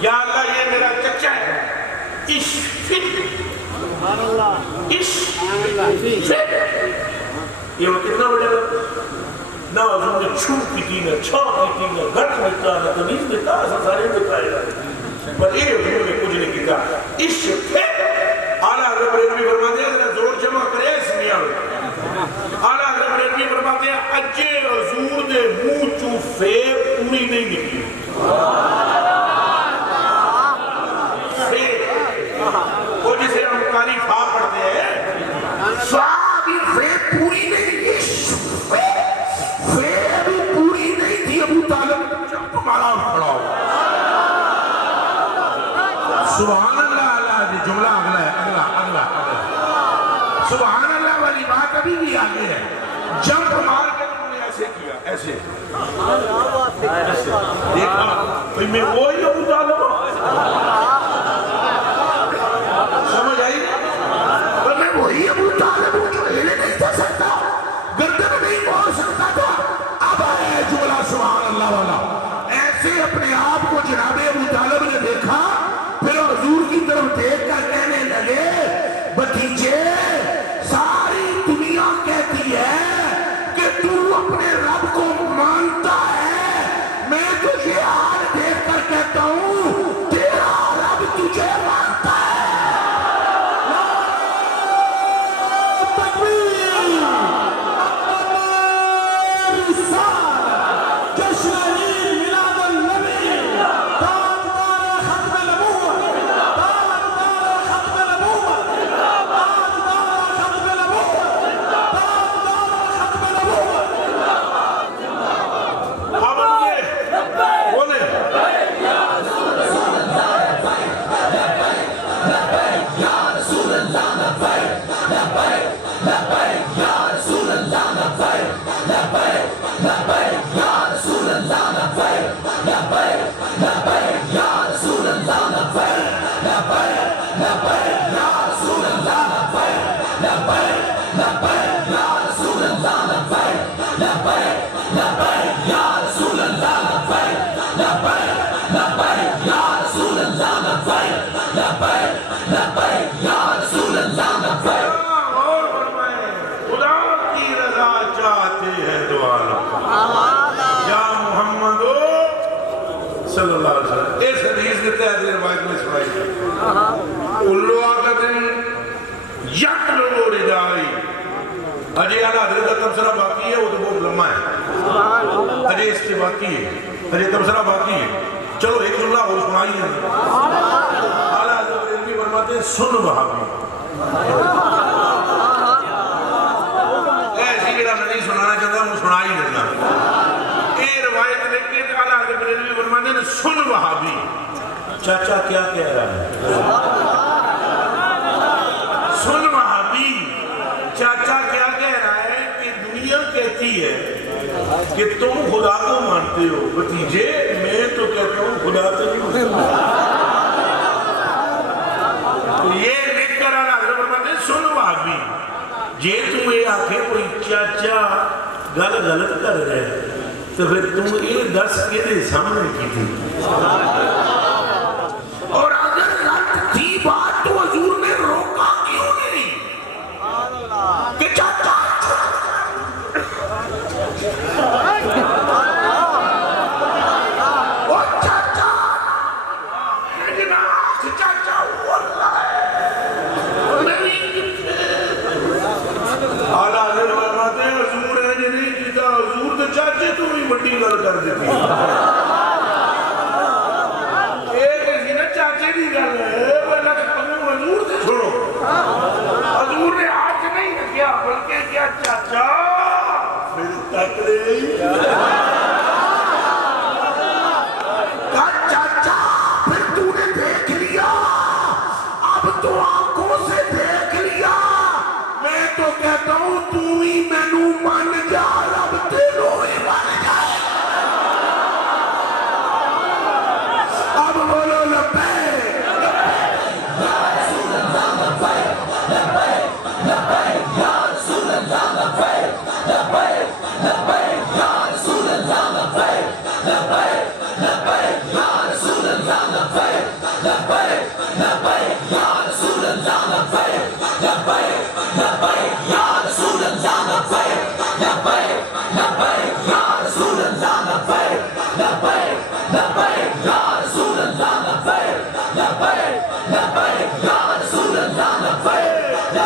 یا اللہ یہ میرا چچا ہے عشق یہ وہ کتنا بڑے گا نہ حضور نے چھوٹ کی تھی نہ چھاپ کی تھی نہ گھٹ ملتا نہ تمیز دیتا ایسا سارے دکھائے گا پر یہ حضور نے کچھ نہیں کیتا عشق اعلیٰ حضرت بریلوی فرماتے ہیں ذرا زور جمع کرے اس میاں اعلیٰ حضرت بریلوی فرماتے ہیں اجے حضور دے منہ چو فیر پوری نہیں نکلی وہ جسے ہم کاری فا پڑھتے ہیں صحابی فیر پوری نہیں عشق فیر بھی پوری نہیں تھی ابو طالب جب تمہارا کھڑا ہو سبحان اللہ اللہ جملہ اگلا ہے اگلا سبحان اللہ والی بات ابھی بھی آگے ہے جب مار کے انہوں نے ایسے کیا ایسے دیکھا میں وہی ابو طالب سمجھ آئی میں وہی ابو طالب ہوں جو ہلے نہیں تھا سکتا گردن نہیں موڑ سکتا تھا اب آئے جملہ سبحان اللہ والا ایسے اپنے آپ کو جناب ابو طالب نے دیکھا پھر حضور کی طرف دیکھ کر کہنے لگے بھتیجے ساری دنیا کہتی ہے کہ تو اپنے رب کو مانتا ہے میں تجھے حال دیکھ کر کہتا ہوں تیرا رب تجھے مانتا ہے صلی اللہ علیہ وسلم اس حدیث دیتے ہیں روایت میں سنائی اللہ آقا دن یقلو ردائی اجے آلہ حضرت کا تبصرہ باقی ہے وہ تو بہت لمحہ ہے اجے اس کے باقی ہے اجے تبصرہ باقی ہے چلو ایک اللہ اور سنائی ہے آلہ حضرت علمی فرماتے ہیں سن وہابی ایسی جڑا میں نہیں سنانا چاہتا ہوں سنائی دینا یہ روایت لے کے آلہ حضرت علمی فرماتے ہیں سن وہابی چاچا کیا کہہ رہا ہے سن وہابی چاچا کیا کہہ رہا ہے کہ دنیا کہتی ہے کہ تم خدا کو مانتے ہو بھتیجے میں تو کہتا ہوں خدا تو نہیں تو یہ لکھ کر آلہ حضرت فرماتے ہیں سن وہابی جے تم یہ آکھے کوئی چاچا گل غلط کر رہے تو پھر تم یہ دس کے دے سامنے کی تھی اور اگر غلط تھی بات تو حضور نے روکا کیوں نہیں چاچا پھر تو نے دیکھ لیا، اب تو آنکھوں سے دیکھ لیا، میں تو کہتا ہوں تو ہی مینو من جا، رب تینوں ہی من جائے۔ اب بولو لبیک یا رسول اللہ، لبیک لبیک لبیک یا رسول اللہ، لبیک لبیک لبیک یا رسول اللہ، لبیک لبیک لبیک یا رسول اللہ، لبیک لبیک لبیک یا رسول اللہ، لبیک لبیک لبیک یا رسول اللہ، لبیک لبیک لبیک یا رسول اللہ، لبیک لبیک لبیک یا رسول اللہ، لبیک لبیک لبیک یا رسول اللہ، لبیک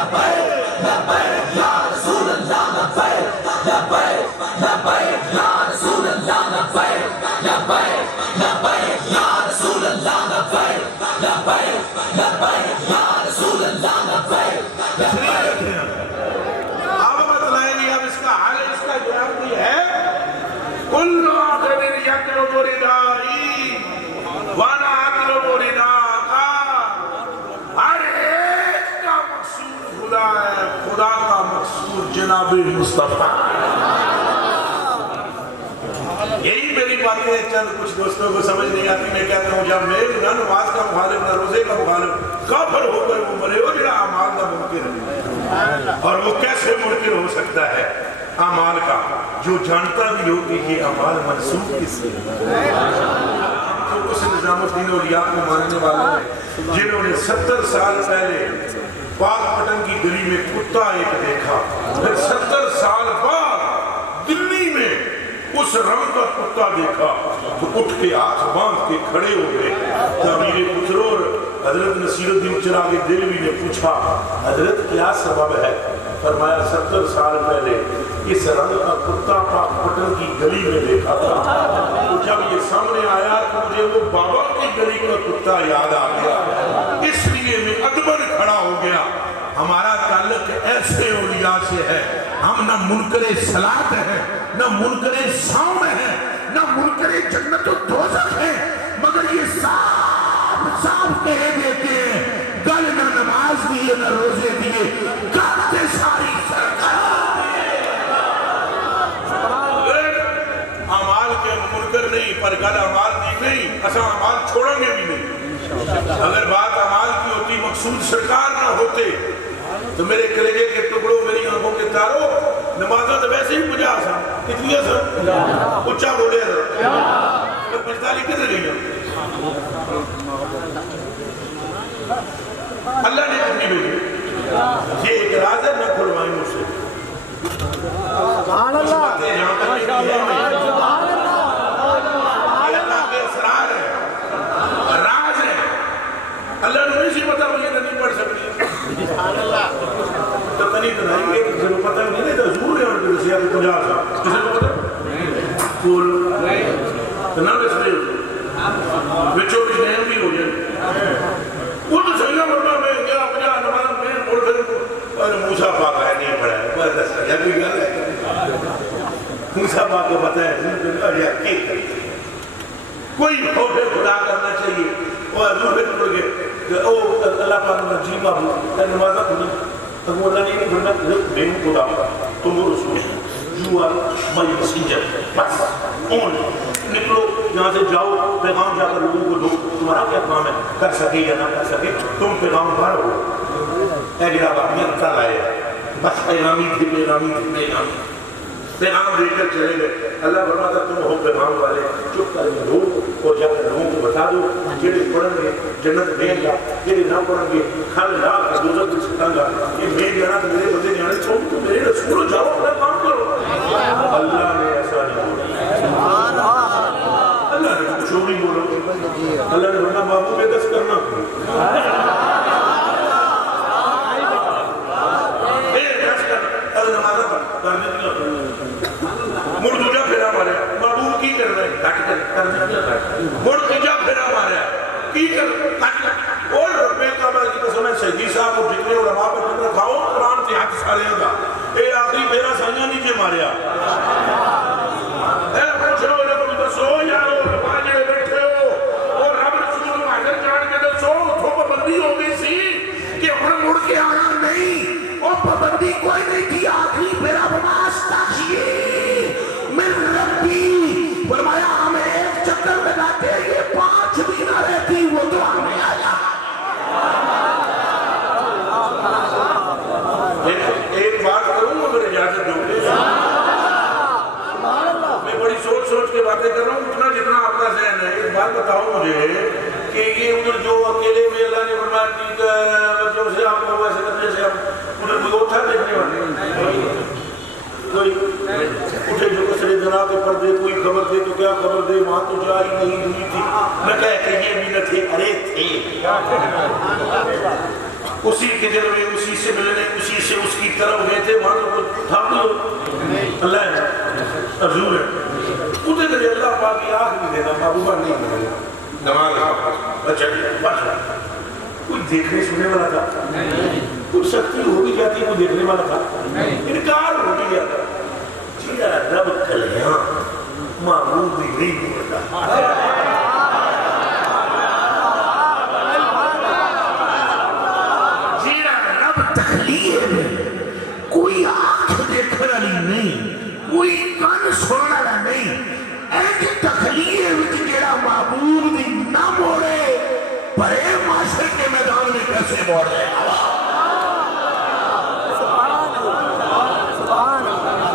لبیک لبیک یا رسول اللہ، لبیک لبیک لبیک یا رسول اللہ، لبیک لبیک لبیک یا رسول اللہ، لبیک لبیک لبیک یا رسول اللہ، لبیک لبیک۔ اب بتلائیں گے، اب اس کا حل، اس کا جواب بھی ہے کل آخر یطلب ردائی وانا اطلب رداک، ہر ایک کا مقصود خدا ہے، خدا کا مقصود جناب مصطفیٰ۔ یہی میری باتیں چند کچھ دوستوں کو سمجھ نہیں آتی، میں کہتا ہوں جب میں نہ نماز کا مخالف نہ روزے کا مخالف، کافر ہو کر وہ مرے ہو جڑا اعمال کا منکر ہے، اور وہ کیسے منکر ہو سکتا ہے اعمال کا جو جانتا بھی ہو کہ یہ اعمال منسوخ کس سے ہے۔ تو اس نظام الدین اولیاء کو ماننے والوں نے جنہوں نے 70 سال پہلے پاک پٹن کی گلی میں کتا ایک دیکھا، پھر 70 سال بعد دلی میں اس رنگ کا کتا دیکھا تو اٹھ کے ہاتھ باندھ کے کھڑے ہو گئے۔ تعمیر پترور حضرت نصیر الدین چراغ دہلوی نے پوچھا حضرت کیا سبب ہے؟ فرمایا 70 سال پہلے اس رنگ کا کتا پاک پٹن کی گلی میں دیکھا تھا، تو جب یہ سامنے آیا تو مجھے وہ بابا کی گلی کا کتا یاد آ گیا، اس لیے میں ادبن کھڑا ہو گیا۔ ہمارا تعلق ایسے اولیاء سے ہے، ہم نہ منکر صلاۃ ہیں، نہ منکر صوم ہیں، نہ منکر جنت و دوزخ ہیں، مگر یہ صاف صاف کہہ دیتے ہیں گل نہ نماز دیے نہ روزے دیے، کرتے ساری سرکار اعمال کے منکر نہیں، پر گل اعمال دی نہیں، اسا اعمال چھوڑیں گے بھی نہیں۔ اگر بات اعمال کی ہوتی، مقصود سرکار نہ ہوتے تو میرے کلیجے کے ٹکڑوں، میری آنکھوں کے تاروں، نمازوں تو ویسے ہی 50 سن، کتنی سن؟ اچھا بولے سن، 45 کدھر گئی ہیں؟ اللہ نے کتنی بھیجی؟ یہ ایک راز ہے، نہ کھلوائیں مجھ سے۔ سبحان اللہ، اللہ کے اسرار ہے، راز ہے، اللہ نے نہیں سی پتا مجھے نہیں پڑھ سکتی تو تنی تنائی گے، کسی کو پتہ نہیں ہے، تو حضور ہے ان کے رسیہ کو 50 سال، کسی کو پتہ کول تنام اس لئے بچوں کی نیم بھی ہو جائے وہ تو سنگا مرمہ میں گیا 50 نمانا میں مڑ کر اور موسیٰ پاک ہے نہیں پڑھا ہے، بہت دستا ہے، بھی گل ہے موسیٰ پاک کو پتہ ہے کوئی خوف خدا کرنا چاہیے، وہ حضور بن پڑھ گئے او اللہ پاک نے جی مابو نمازہ کھلی، تک وہ اللہ نے نہیں بھرنا بین خدا تم وہ رسول you are my messenger، بس اون نکلو یہاں سے جاؤ، پیغام جا کر لوگوں کو دو، تمہارا کیا کام ہے، کر سکے یا نہ کر سکے، تم پیغام بھر ہو، اے گرہ باقیاں کر آئے، بس پیغامی تھی، پیغام دے کر چلے گئے۔ اللہ فرماتا تم ہو پیغام والے، چپ کر لو اور جا کر لوگوں کو بتا دو، جیڑے پڑھیں گے جنت دیں گا، جیڑے نہ پڑھیں گے کھل لا کر دوزخ میں سکھاں گا، یہ میں جانا تو میرے بندے جانے چھوڑ تو میرے رسول ہو جاؤ، اپنا کام کرو۔ اللہ نے ایسا نہیں بولا، اللہ نے کچھ نہیں بولا، اللہ نے بولنا بابو بے دست کرنا مڑ دوجہ پھیرا مارے بابو کی کر رہے ہیں کٹ کر مڑ تیجا پھیرا مارے کی کر کٹ اور ربے کا میں کی قسم ہے شہدی صاحب اور جتنے علماء پر جنر کھاؤ قرآن کے حق پابندی کوئی نہیں کی. آخری میرا ربی فرمایا ہمیں ایک چکر لگاتے یہ 5 مہینہ رہتی وہ تو ہمیں آیا. ایک بات کروں مگر اجازت دوں گے. میں بڑی سوچ کے باتیں کر رہا ہوں اتنا جتنا آپ کا ذہن ہے. ایک بات بتاؤ مجھے کہ یہ ادھر جو اکیلے میں اللہ نے فرمایا ٹھیک ہے بچوں سے آپ کو ویسے کرنے سے آپ ادھر کوئی اٹھا دیکھنے والے کوئی اٹھے جو کسرے جنا کے پردے کوئی خبر دے تو کیا خبر دے وہاں تو جائی نہیں ہوئی تھی نہ کہہ کہ یہ بھی نہ تھے ارے تھے اسی کے دل میں اسی سے ملنے اسی سے اس کی طرف گئے تھے وہاں تو تھا اللہ ہے حضور ہے ادھر کرے اللہ پاک کی آنکھ بھی دینا محبوبہ نہیں کرے نماز بچہ کوئی دیکھنے سننے والا تھا کچھ سختی ہو بھی جاتی ہے وہ دیکھنے والا تھا انکار ہو بھی جاتا جیرا رب کلیاں معمول بھی نہیں ہوتا جیرا رب تخلیق میں کوئی آنکھ دیکھنے والی نہیں کوئی کان سننے والا نہیں ایک تخلیق میں جیرا معمول بھی نہ موڑے بڑے معاشرے کے میدان میں کیسے موڑ رہے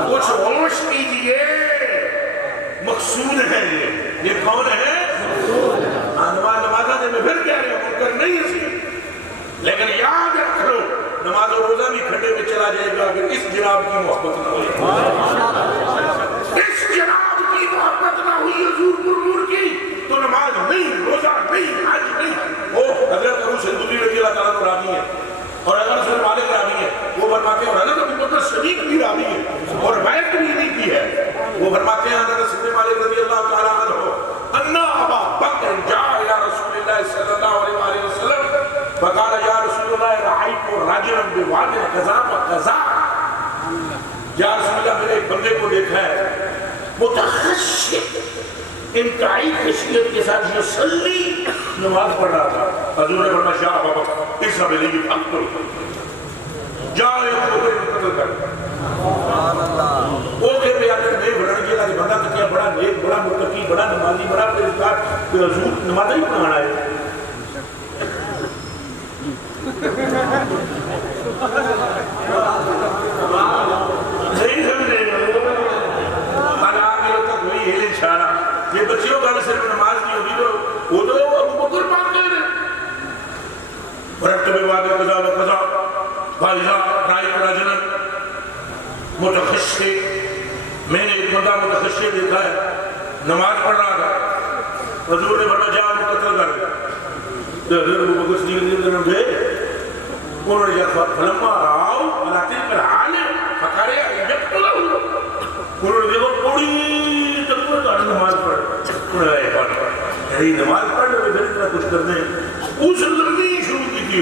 کچھ ہوش کیجئے مقصود ہے یہ کون ہے نمازہ دے میں پھر کہہ رہے ہیں منکر نہیں ہے لیکن یاد رکھ لو نماز و روزہ بھی کھڑے میں چلا جائے گا اگر اس جناب کی محبت نہ ہوئی اس جناب کی محبت نہ ہوئی حضور پر کی تو نماز نہیں روزہ نہیں حج نہیں وہ حضرت ابو سندوری رضی اللہ تعالیٰ راوی ہے اور حضرت سر مالک راوی ہے وہ فرماتے ہیں اور حضرت ابو بکر صدیق بھی راوی ہے اور روایت بھی نہیں کی ہے وہ فرماتے ہیں حضرت سر مالک رضی اللہ تعالیٰ عنہ انا ابا بکر جاء الى رسول اللہ صلی اللہ علیہ وسلم فقال یا رسول اللہ رعیت راجلا بواد قضا فقضا یا رسول اللہ میرے ایک بندے کو دیکھا ہے متخشع انتہائی خشیت کے ساتھ یصلی نماز پڑھ رہا تھا حضور نے فرمایا شاہ بابا اس نبی کی فقتل جاؤ ایک کو قتل کر وہ کہ میں آدھر میں بڑھنے کے لئے بندہ تو کیا بڑا نیک بڑا متقی بڑا نمازی بڑا پریزگار کہ حضور نمازہ ہی پڑھانا ہے نہیں سمجھے یہ بچیوں کا صرف نماز نہیں ہوگی تو وہ تو ابو بکر پاک کہہ رہے ورکت بواد قضا و قضا فائزہ رائت رجلن متخشع میں نے ایک بندہ متخشع دیکھا ہے نماز پڑھ رہا تھا حضور نے فرمایا جا وہ قتل کر حضرت ابو بکر صدیق نے گئے انہوں نے کہا فلما راؤ علی تلک الحال فقال یقتلہ انہوں نے دیکھو پوری نماز پڑھ یہی نماز پڑھ لے پھر اتنا کچھ کرنے اس لڑنی شروع کی تھی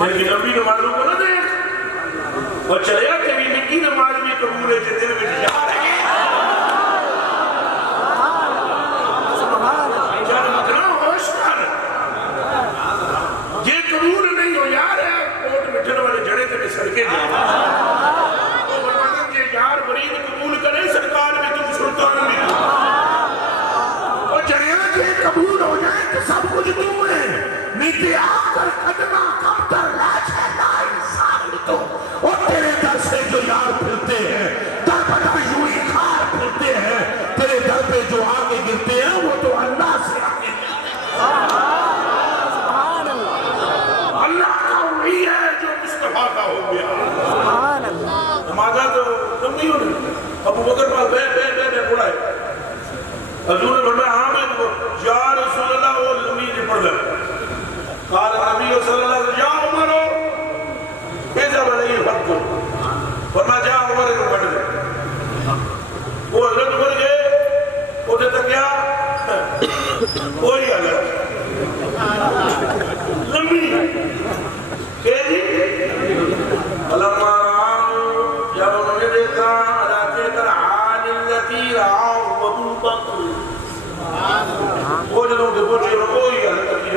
لیکن نبی نمازوں کو نہ دیکھ اور چلے گا کبھی نکی نماز میں قبول ہے جتنے میں جا رہے ہیں اتنا ہوش کر یہ قبول نہیں ہو یار ہے کوٹ مٹھن والے جڑے تھے سڑکے جائے یار برید قبول کرے سرکار میں تم سلطان میں اور جنیاں کے قبول ہو جائیں تو سب کچھ تم ہے نیتے آ کر قدمہ کم تر لاش ہے لا انسان تو اور تیرے در سے جو یار پھرتے ہیں در پر بجوئی خار پھرتے ہیں تیرے در پہ جو آگے گرتے ہیں وہ تو اللہ سے آگے اللہ کا وہی ہے جو مصطفیٰ کا ہو گیا نمازہ تو کم نہیں ہونے ابو بکر پاس بے پڑھا ہے حضور نے فرمایا ہاں میں یا رسول اللہ وہ لمبی نہیں پڑھ گئے قال نبی صلی اللہ علیہ وسلم یا عمر ایسا بڑھے یہ فرق کو فرمایا جا عمر انہوں پڑھ گئے وہ حضرت عمر گئے وہ دیتا کیا وہی حضرت لمبی کہ جی علماء جب انہوں نے دیکھا علاقے در حال اللتی رعاو ابو بکر وہ جنہوں کے پوچھے وہی حضرت کی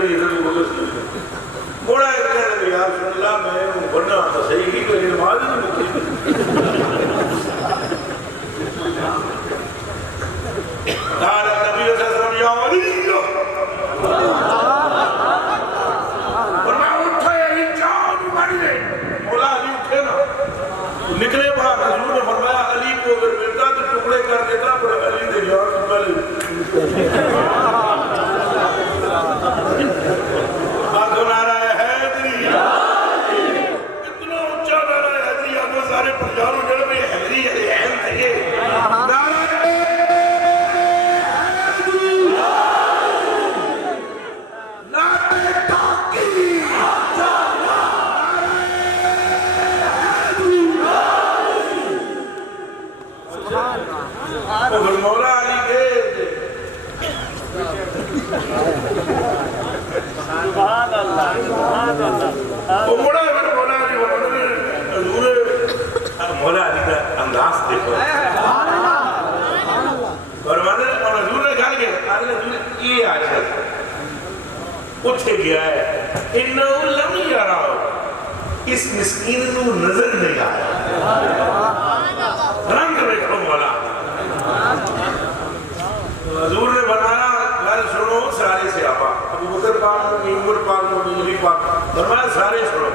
اٹھے گیا ہے انہو لم یراؤ اس مسکین نو نظر نہیں آیا رنگ بیٹھوں والا حضور نے بنایا گھر سنو سارے صحابہ ابو بکر پاک عمر پاک علی پاک فرمایا سارے سنو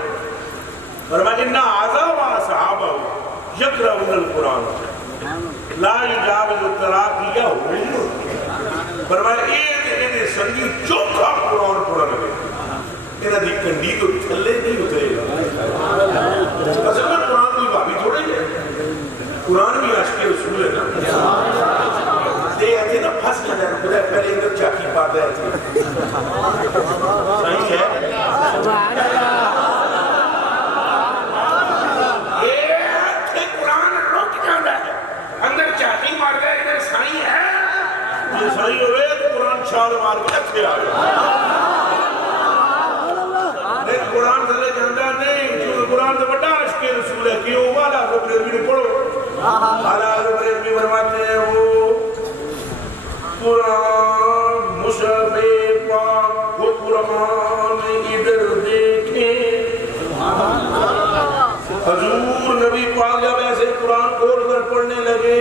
فرمایا انہا عذاب صحابہ یقرؤون القرآن لا یجاوز التراقی ہوئی فرمایا ایک سنگی چوکھا قرآن پڑھا لگے انہا دی کنڈی تو تھلے نہیں اترے گا اصل میں قرآن بھی بابی تھوڑے گئے قرآن بھی عاشق رسول ہے نا دے آتے نا پھنس جانا ہے خدا پہلے اندر چاکی پاتا ہے صحیح ہے یہ قرآن رک جانا ہے اندر چاکی مار گئے ادھر صحیح ہے یہ صحیح ہوئے تو قرآن چھال مار کے اچھے آ گئے لیکن قرآن تھلے جاندہ نہیں چونکہ قرآن تو بڑا عشق رسول ہے کیوں والا حضرت ریزوی نے پڑھو حضرت ریزوی فرماتے ہیں وہ قرآن مصحف پاک وہ قرآن ادھر دیکھیں حضور نبی پاک جب ایسے قرآن کھول کر پڑھنے لگے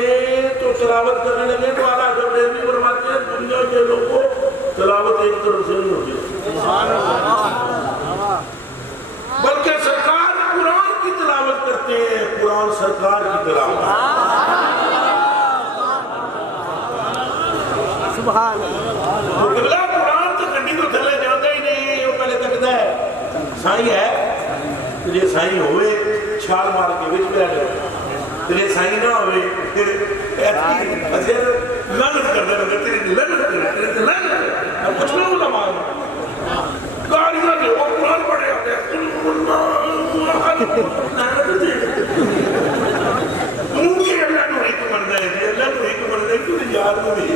تو تلاوت کرنے لگے تو اعلیٰ حضرت ریزوی فرماتے ہیں دنیا کے لوگوں تلاوت ایک طرف سے نہیں ہوتی بلکہ سرکار قرآن کی تلاوت کرتے ہیں قرآن سرکار کی تلاوت سبحان اللہ قرآن تو کنڈی تو تھلے جاندہ ہی نہیں وہ پہلے تکتا ہے سائیں ہے تجھے سائیں ہوئے چھال مار کے وچ بیٹھ گئے تجھے سائیں نہ ہوئے پھر ایسی لعنت کر دے لگے تیری لعنت اب کچھ میں علماء گاڑیاں کے وہ قرآن پڑھے ہوتے ہیں منہ کے اللہ نو ہی کو مردہ ہے جی اللہ نو ہی کو مردہ ہے کیوں نہیں یاد میں بھی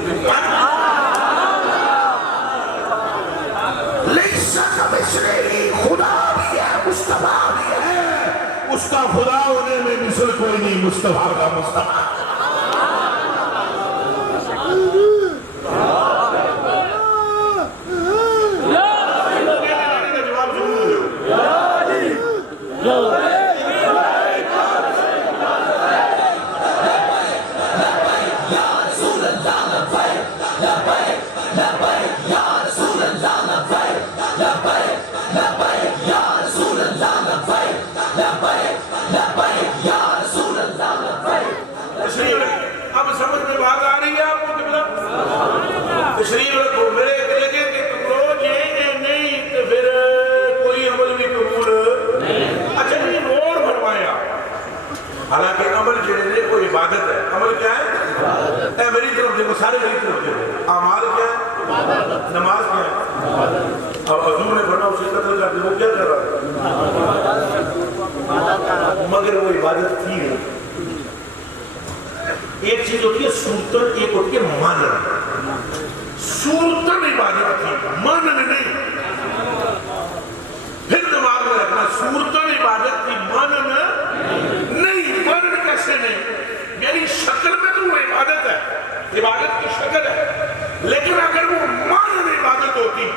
لیسن بشری خدا بھی ہے مصطفیٰ بھی ہے اس کا خدا ہونے میں مثل کوئی نہیں مصطفیٰ کا مصطفیٰ تشریف رکھو میرے کلجے کے ٹکڑوں یہ نہیں تو پھر کوئی عمل بھی قبول اچھا یہ اور فرمایا حالانکہ عمل جنہنے کوئی عبادت ہے عمل کیا ہے اے میری طرف دیکھو سارے میری طرف دیکھو اعمال کیا ہے نماز کیا ہے اب حضور نے پڑھا اسے قتل کر دیا وہ کیا کر رہا ہے مگر وہ عبادت تھی نہیں ایک چیز ہوتی ہے صورتن ایک ہوتی ہے مانن صورتن عبادت تھی مانن نہیں پھر دماغ میں رکھنا صورتن عبادت تھی مانن نہیں مانن کیسے نہیں یعنی شکل میں تو وہ عبادت ہے عبادت کی شکل ہے لیکن اگر وہ مانن عبادت ہوتی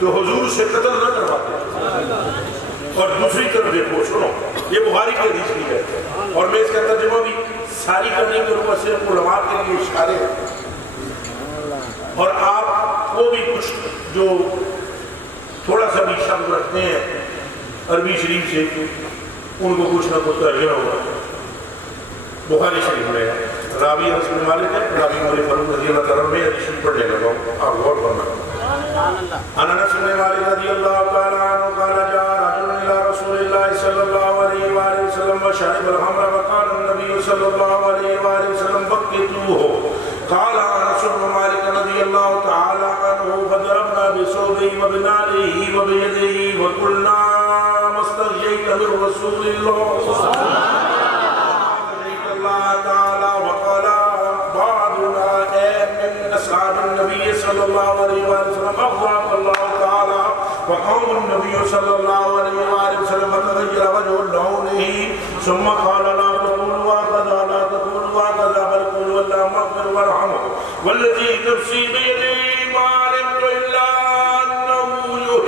تو حضور سے قتل نہ کرواتے اور دوسری طرف دیکھو سنو یہ بخاری کی حدیث کی ہے اور میں اس کا ترجمہ بھی ساری کرنے کروں گا صرف علماء کے لیے اشارے اور آپ کو بھی کچھ جو تھوڑا سا بھی شبد رکھتے ہیں عربی شریف سے ان کو کچھ نہ کچھ ترجمہ ہوگا بخاری شریف میں راوی انس بن مالک ہے راوی عمر فاروق رضی اللہ تعالیٰ میں حدیث پڑھنے لگا ہوں آپ غور کرنا انس بن مالک رضی اللہ تعالیٰ عنہ قال جاء رجل الى رسول الله صلى الله عليه وآله وسلم وشرب الخمر وقال النبي صلى الله عليه وآله وسلم بكتوه قال انس بن مالك رضي الله تعالى عنه فضربنا بثوبه وبنعله وبيده وقلنا ما استحييت من رسول الله تعالى وقال بعضنا من اصحاب النبي صلى الله عليه وسلم اغضب الله تعالى وقام النبي صلى الله عليه وسلم فتغير وجه لونه ثم قال لا تقولوا هكذا لا تقولوا هكذا بل قولوا اللهم اغفر وارحمه والذي نفسي بيده ما علمت الا انه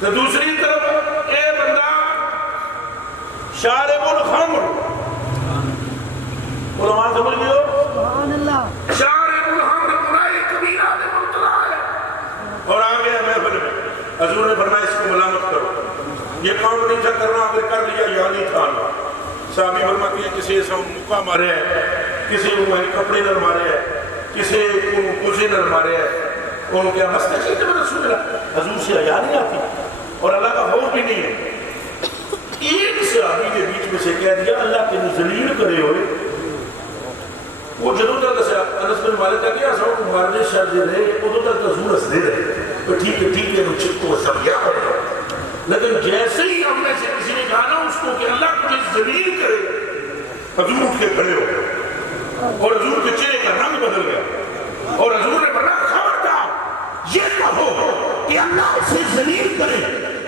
تو دوسری طرف اے بندہ شارب الخمر، علماء سمجھ گئے ہو، شارب الخمر برائی کبیرہ میں مبتلا ہے اور آ گیا محفل میں، حضور نے فرمایا اس کو ملامت کرو، یہ کام نہیں تھا کرنا، آپ نے کر لیا یا نہیں تھا۔ صحابی فرماتے ہیں کسی ایسا مکہ مارے ہے، کسی کپڑے نہ مارے ہے، کسی کسی نہ مارے ہے، ان کے مسئلہ چیزیں میں رسول اللہ حضور سے حیا نہیں آتی اور اللہ کا خوف بھی نہیں ہے۔ ایک صحابی کے بیچ میں سے کہہ دیا اللہ کے ذلیل کرے ہوئے، وہ جدوں تک انس بن مالک کا کیا سو مارنے شر دے رہے ادوں تک حضور ہنس دے رہے تو ٹھیک ہے وہ چپ کو سب گیا، لیکن جیسے ہی ہم میں سے کسی نے کہا نا اس کو کہ اللہ تجھے ذلیل کرے، حضور اٹھ کے کھڑے ہو اور حضور کے چہرے کا رنگ بدل گیا اور حضور نے فرمایا خبردار یہ کہو کہ اللہ اسے ذلیل کرے،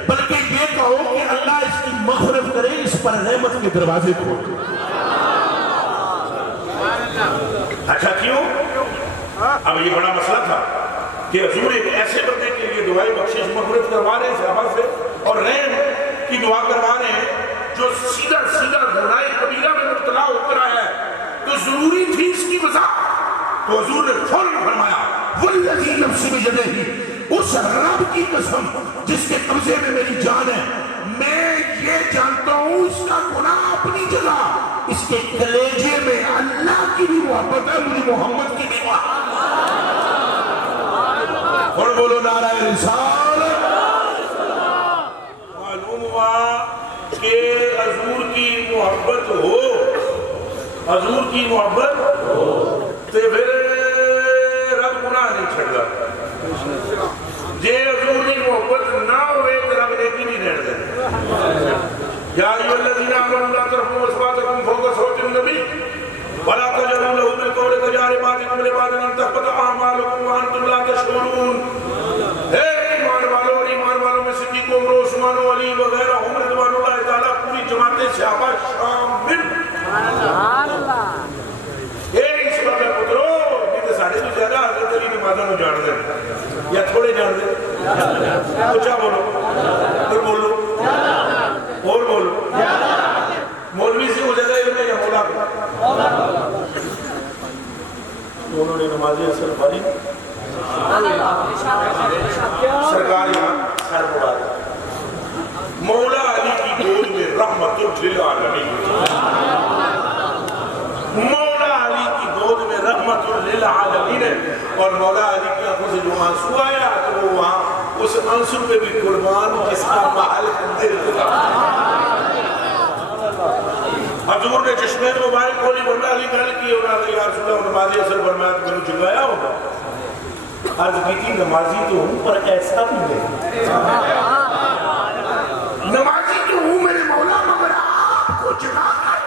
بلکہ یہ کہو کہ اللہ اس کی مغفرت کرے، اس پر رحمت کے دروازے کھولے۔ اچھا کیوں؟ اب یہ بڑا مسئلہ تھا کہ حضور ایک ایسے بندے کے لیے دعائی بخشش مغفرت کروا رہے ہیں صحابہ سے اور رحم کی دعا کروا رہے ہیں جو سیدھا گناہ کبیرہ میں مبتلا ہو کر آیا ہے، تو ضروری تھی اس کی وضاحت، تو حضور نے فوراً فرمایا والذی نفس بیدہ، اس رب کی قسم جس کے قبضے میں میری جان ہے، میں یہ جانتا ہوں اس کا گناہ اپنی جگہ، اس کے کلیجے میں اللہ کی بھی محبت ہے، مجھے محمد کی بھی محبت ہے۔ اور بولو نعرہ رسالت۔ معلوم ہوا کہ حضور کی محبت ہو، حضور کی محبت تو پھر رب گناہ نہیں چھڑا، جے حضور کی محبت نہ ہوئے تو رب نیکی نہیں رہن دے۔ یا ایھا الذین آمنوا لا ترفعوا اصواتکم فوق صوت النبی ولا تجهروا له بالقول كجهر بعضكم لبعض ان تحبط اعمالكم وانتم لا تشعرون۔ اے ایمان والوں میں صدیق عمر عثمان و علی وغیرہ ہم رضوان اللہ تعالیٰ پوری جماعت صحابہ شامل۔ اے اس بات میں پترو یہ تو ساڑھے تو زیادہ حضرت علی نمازوں کو جان دیں یا تھوڑے جان دیں، کچھا بولو اور بولو اور بولو، مولوی سے ہو جائے گا یا مولا کو؟ انہوں نے نمازی اثر پڑھی، سرکار یہاں سر پڑا دیا، مولا علی کی گود میں رحمت للعالمین، مولا علی کی گود میں رحمت للعالمین ہے، اور مولا علی کی آنکھوں سے جو آنسو آیا تو وہ وہاں اس آنسو پہ بھی قربان جس کا محل دل تھا۔ حضور نے چشمے مبارک کھولی، بندہ علی گل کی اور آگے یا رسول اللہ نمازی اثر فرمایا تو میں نے جگایا ہوگا، عرض کی تھی نمازی تو ہوں پر ایسا بھی نہیں، نمازی تو ہوں میرے مولا مگر آپ کو جگا کر،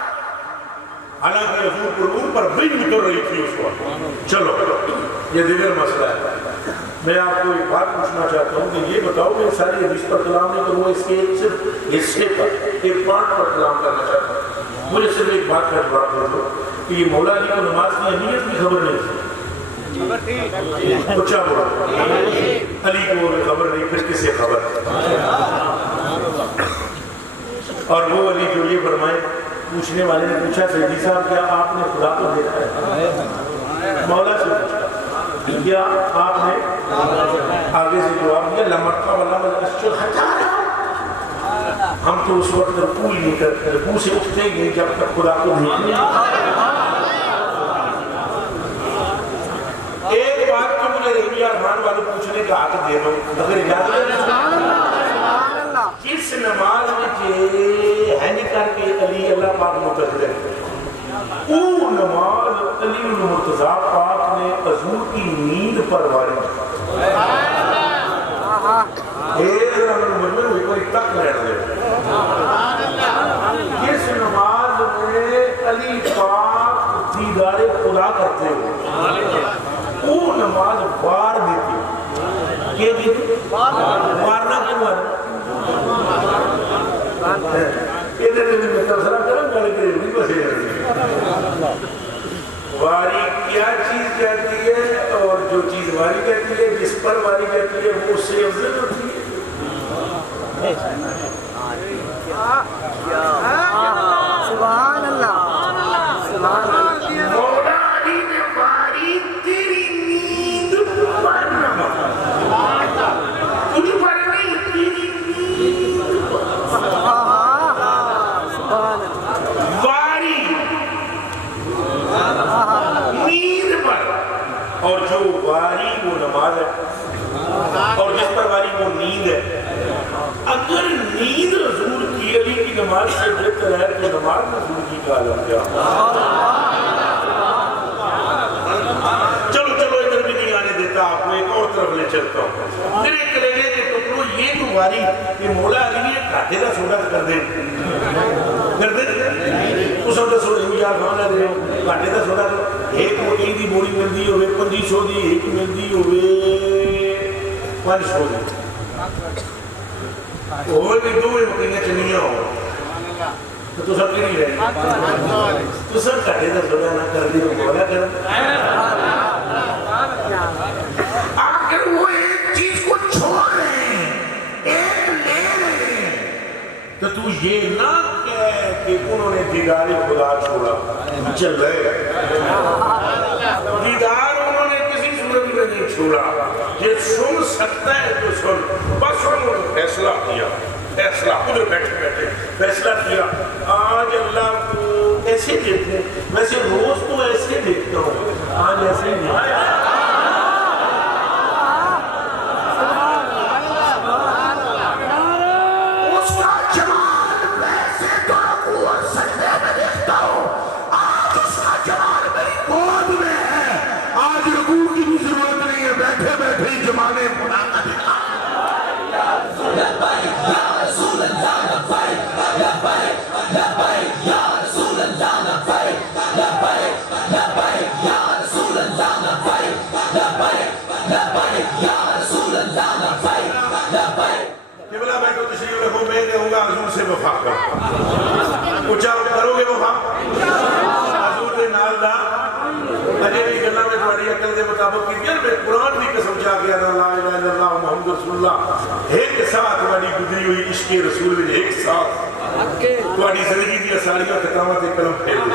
حالانکہ حضور قربون پر بین اتر رہی تھی اس وقت۔ چلو یہ دیگر مسئلہ ہے، میں آپ کو ایک بات پوچھنا چاہتا ہوں کہ یہ بتاؤ میں ساری حدیث پر کلام نہیں کروں، اس کے صرف حصے پر ایک پارٹ پر کلام کرنا چاہتا ہوں۔ مجھے صرف ایک بات کا جواب دے دو کہ یہ مولا علی کو نماز کی اہمیت کی خبر نہیں تھی، کچھ بولا علی کو خبر نہیں، پھر کسے خبر؟ اور وہ علی جو یہ فرمائے، پوچھنے والے نے پوچھا سیدی صاحب کیا آپ نے خدا کو دیکھا ہے؟ مولا سے پوچھا کیا آپ نے؟ آگے سے جواب دیا لمکہ والا ملکشل ہٹایا، ہم تو اس وقت رکوع ہی نہیں کرتے، رکوع سے اٹھتے ہی نہیں جب تک خدا کو دیکھنے۔ ایک بات تو مجھے رحمیہ رحمان والے پوچھنے کا حق دے دو، اگر اجازت ہے کس نماز میں کہ ہے نہیں کر کے علی اللہ پاک متقدر، وہ نماز علی المرتضیٰ پاک نے حضور کی نیند پر وارد مجمل ہوئی پر تک رہنے دے، کس نماز میں علی پاک دیدار خدا کرتے ہو، وہ نماز بار دیتی، کہ دیتی بارنا کیوں ہے؟ ادھر میں تبصرہ کروں گا لیکن بھی بسے جاتی، واری کیا چیز کہتی ہے اور جو چیز واری کہتی ہے جس پر واری کہتی ہے وہ اس سے افضل ہوتی ہے۔ اگر نیند رسول کی علی کی نماز سے بہتر ہے تو نماز رسول کی کہا لگ گیا. چلو چلو ادھر بھی نہیں آنے دیتا آپ کو, ایک اور طرف لے چلتا ہوں. پھر ایک کلیجے کے ٹکڑوں یہ تو واری کہ مولا علی نے گھاٹے کا سودا کر دے اس وقت سودا یار کھانا دے گھاٹے کا سودا کر ایک موٹی دی بوری ملتی ہوئے 2500 دی, ایک ملتی ہوئے 500 دی, ہوئے بھی دو مکڑیاں چنیاں ہو تو سب کے نہیں رہے تو سب گھاٹے کا سودا نہ کر دی مولا کر. آخر وہ ایک چیز کو چھوڑ رہے ہیں, ایک لے رہے ہیں. تو تو یہ نہ کہے کہ انہوں نے دیدار خدا چھوڑا, چل رہے دیدار انہوں نے کسی صورت میں نہیں چھوڑا. یہ سن سکتا ہے تو سن, بس انہوں نے فیصلہ کیا, فیصلہ ادھر بیٹھے بیٹھے فیصلہ کیا. آج اللہ کو ایسے دیکھتے, ویسے روز تو ایسے دیکھتا ہوں, آج ایسے نہیں. جمانے بنا کر دکھا. قبلہ بیٹھو تشریف رکھو, میں کہوں گا حضور سے وفا کرو. اچھا کرو گے وفا حضور کے نال دا اجے بھی گلا میں تمہاری عقل کے مطابق کی میں قرآن بھی قسم چاہ گیا تھا لا الہ الا اللہ محمد رسول اللہ. ایک ساتھ تمہاری گزری ہوئی عشق رسول میں ایک ساتھ تمہاری زندگی کی ساریاں ختامات قلم پھیر دی.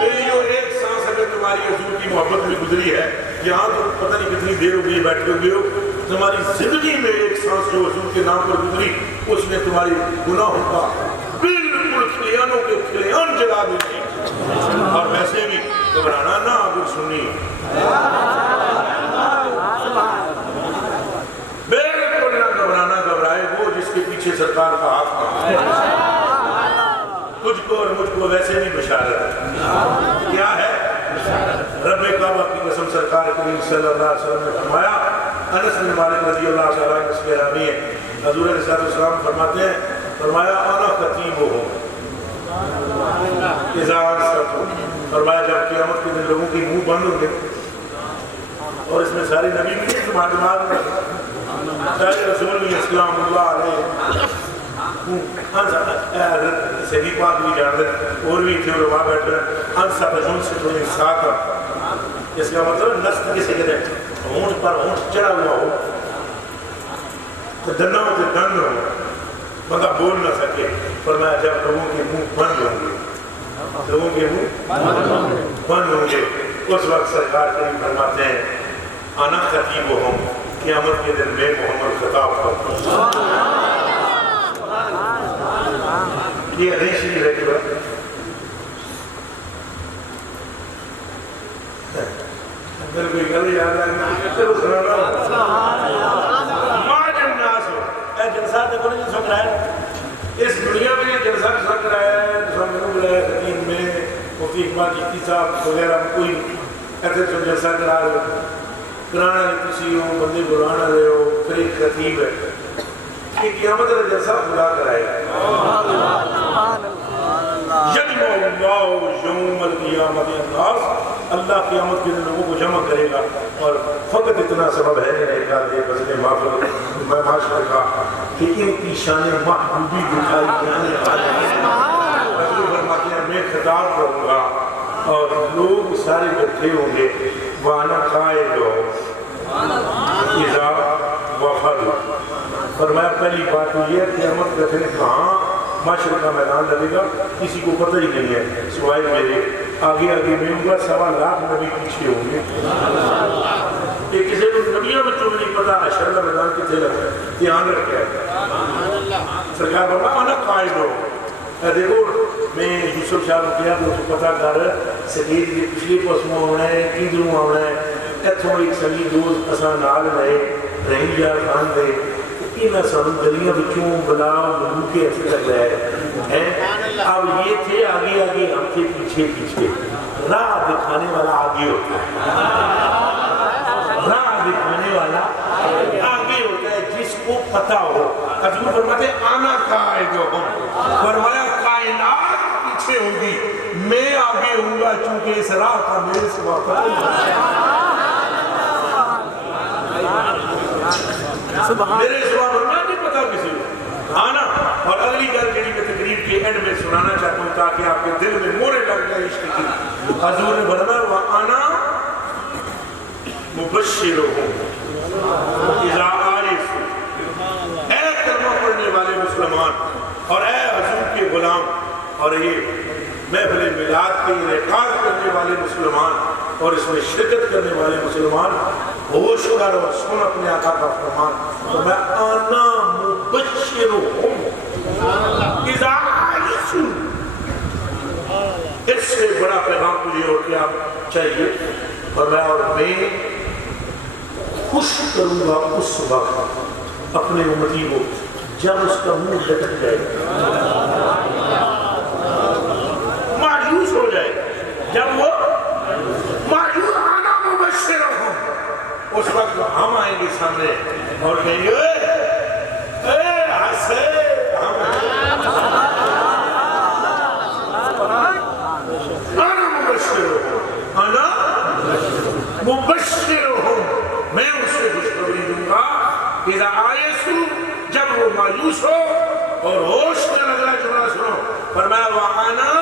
میری ایک سانس اگر تمہاری حضور کی محبت میں گزری ہے, یہاں تو پتہ نہیں کتنی دیر ہو گئی بیٹھے ہوئے ہو, تمہاری زندگی میں ایک سانس جو حضور کے نام پر گزری اس نے تمہاری گناہوں کا بالکل کھلیانوں کے کھلیان جلا دی. اور ویسے بھی گھبرانا نہ اگر سنی بالکل نہ گھبرانا, گھبرائے وہ جس کے پیچھے سرکار کا ہاتھ ہے. تجھ کو اور مجھ کو ویسے بھی بشارت کیا ہے, رب کعبہ کی قسم سرکار کریم صلی اللہ علیہ وسلم نے فرمایا. انس بن مالک رضی اللہ تعالیٰ عنہ اس کے راوی ہیں, حضور علیہ السلام فرماتے ہیں, فرمایا انا خطیب ہوں فرمایا جب قیامت کے دن لوگوں کی منہ بند ہوں گے, اور اس میں سارے نبی بھی ہیں تمہارے دماغ میں سارے رسول بھی اسلام اللہ علیہ صحیح پاک بھی جان دیں, اور بھی تھے اور وہاں بیٹھ رہے انسا تجون سے تو انسا کا, اس کا مطلب نسل کسی کے دیں ہونٹ پر ہونٹ چڑھا ہوا ہو, دنوں سے دن ہو, بندہ بول نہ سکے. فرمایا جب لوگوں کے منہ بند ہوں گے, لوگوں کے منہ بند ہوں گے, اس وقت سرکار کریم فرماتے ہیں انا خطیب ہوں, قیامت کے دن میں محمد خطاب کرتا ہوں. یہ حدیث شریف ہے کہ اگر کوئی گل یاد ہے چلو سنانا. ماں جناس ہو اے جلسہ تے کوئی نہیں سکھ رہا ہے, اس دنیا میں یہ جلسہ سکھ رہا ہے. سامنے بلایا خطیب میں مفتی اقبال جیتی صاحب وغیرہ کوئی ایسے سب جلسہ کرا رہے ہو, کرانا نہیں کسی ہو, بندے بلانا رہے ہو, پھر ایک خطیب ہے کہ قیامت کا جلسہ خدا کرائے گا. یجمع اللہ یوم القیامت الناس, اللہ قیامت کے دن لوگوں کو جمع کرے گا. اور فقط اتنا سبب ہے ایک آدھے بزن معاشر کا کہ ان کی شان محبوبی دکھائی جانے والی ہے. رسول فرماتے ہیں میں خطاب کروں گا اور لوگ سارے بیٹھے ہوں گے, وانا قائل اذا وفد. فرمایا پہلی بات تو یہ قیامت کے دن کہاں معاشر کا میدان لگے گا کسی کو پتہ ہی نہیں ہے سوائے میرے. آگے آگے ملوں گا 1.25 لاکھ نبی پیچھے ہوں گے. یہ کسی کو نبیوں بچوں میں نہیں پتا حشر کا میدان کتنے لگتا ہے, دھیان رکھے. سرکار بابا آنا قائد ہو. دیکھو میں یوسف شاہ کو کیا تو پتا کر سکیت کے پچھلی پسموں ہونا ہے, کدھروں ہونا ہے, اتھوں ایک سنگی دوست اساں نال رہے رہی جا خان دے, نہ سانو گلیاں بچوں بلا بلو کے ایسے لگ رہا ہے. اب یہ تھے آگے آگے، ہم تھے پیچھے پیچھے. راہ دکھانے والا آگے ہوتا ہے، راہ دکھانے والا آگے ہوتا ہے جس کو پتہ ہو. حضور فرماتے آنا قائدہم، فرمایا کائنات پیچھے ہوگی، میں آگے ہوں گا چونکہ اس راہ کا میرے سوا کوئی میرے سوا فرمایا نہیں پتا کسی کو آنا. اور اگلی گل جڑی میں تقریب کے اینڈ میں سنانا چاہتا ہوں تاکہ آپ کے دل میں مورے لگ جائے عشق کی. حضور نے فرمایا وَأَنَا مُبَشِّرُهُمْ اِذَا آئِسُ. اے کلمہ پڑھنے والے مسلمان اور اے حضور کے غلام اور یہ محفل میلاد کے انعقاد کرنے والے مسلمان اور اس میں شرکت کرنے والے مسلمان، ہوش کر اور سن اپنے آقا کا فرمان. تو میں آنا مبشرہم اذا آئسو. اس سے بڑا پیغام مجھے اور کیا چاہیے. اور میں خوش کروں گا اس وقت اپنے امتی کو جب اس کا منہ لٹک جائے، مایوس ہو جائے. جب وہ مایوس آنا مبشرہم، اس وقت ہم آئیں گے سامنے اور کہیں گے اے حسے انا مبشرہم، انا مبشرہم، میں اسے خوشخبری دوں گا اذا آئسو، جب وہ مایوس ہو اور ہوش میں لگ رہا جملہ سنو. فرمایا وَأَنَا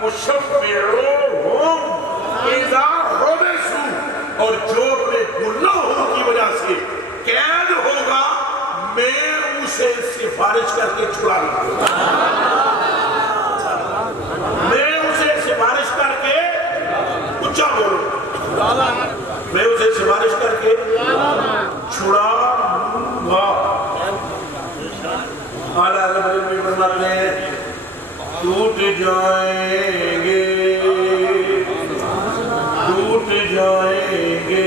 مُشَفِّعُهُمْ اِذَا حُبِسُوا، اور جو اپنے گناہوں کی وجہ سے قید ہوگا میں اسے سفارش کر کے چھڑا لوں گا. میں اسے سفارش کر کے اچھا بولوں، میں اسے سفارش کر کے چھڑا لوں گا. اعلیٰ حضرت میں فرماتے ہیں ٹوٹ جائیں گے، ٹوٹ جائیں گے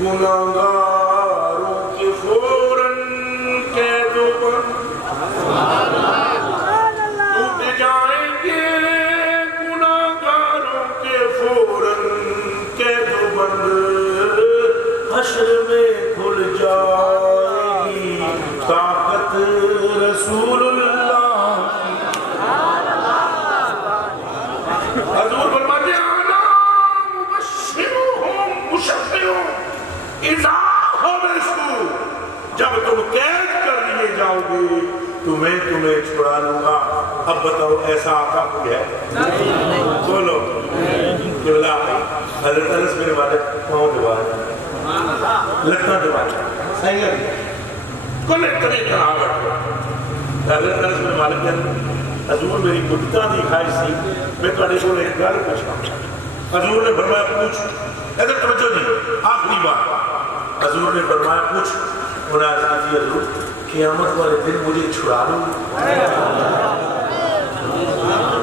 گناہگاروں کے فوراً قید و بند، ٹوٹ جائیں گے گناہگاروں کے فوراً قید و بند. حشر میں کھل جائے گی طاقت رسول اللہ کی. حضور فرماتے ہیں آنا مبشرہم مشفعہم اذا حبسوا، جب تم قید کر لیے جاؤ گے تو میں تمہیں چھڑا لوں گا. اب بتاؤ ایسا آقا کوئی ہے؟ بولو. قبلہ حضرت انس بن مالک پاؤں دبائے، لکھنا دبائے، صحیح ہے کلے کلے کراوٹ. حضرت انس بن مالک نے حضور میری مدتاں دی خواہش سی میں تھوڑے کو ایک گل پوچھا. حضور نے فرمایا پوچھ. ادھر توجہ جی، آخری بات. حضور نے فرمایا پوچھ. انہوں نے عرض کی حضور قیامت والے دن مجھے چھڑا لوں.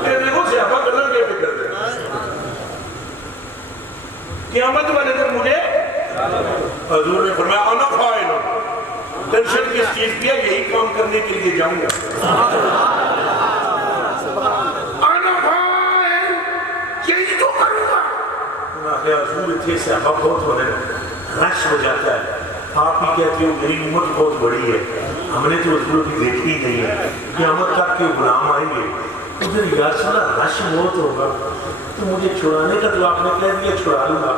دیکھو صحابہ گلوں کے فکر دے، قیامت والے دن مجھے. حضور نے فرمایا انا فاعل. ٹینشن کس چیز کی ہے؟ یہی کام کرنے کے لیے جاؤں گا. انا فاعل، یہی تو کروں گا. حضور تھے صحابہ بہت ہونے رش ہو جاتا ہے. آپ ہی کہتے ہو میری امت بہت بڑی ہے، ہم نے تو حضور کی دیکھی ہی نہیں ہے، قیامت تک کے غلام آئیں گے. تو پھر یا رسول اللہ رش بہت ہوگا تو مجھے چھڑانے کا تو آپ نے کہہ دیا چھڑا لوں گا،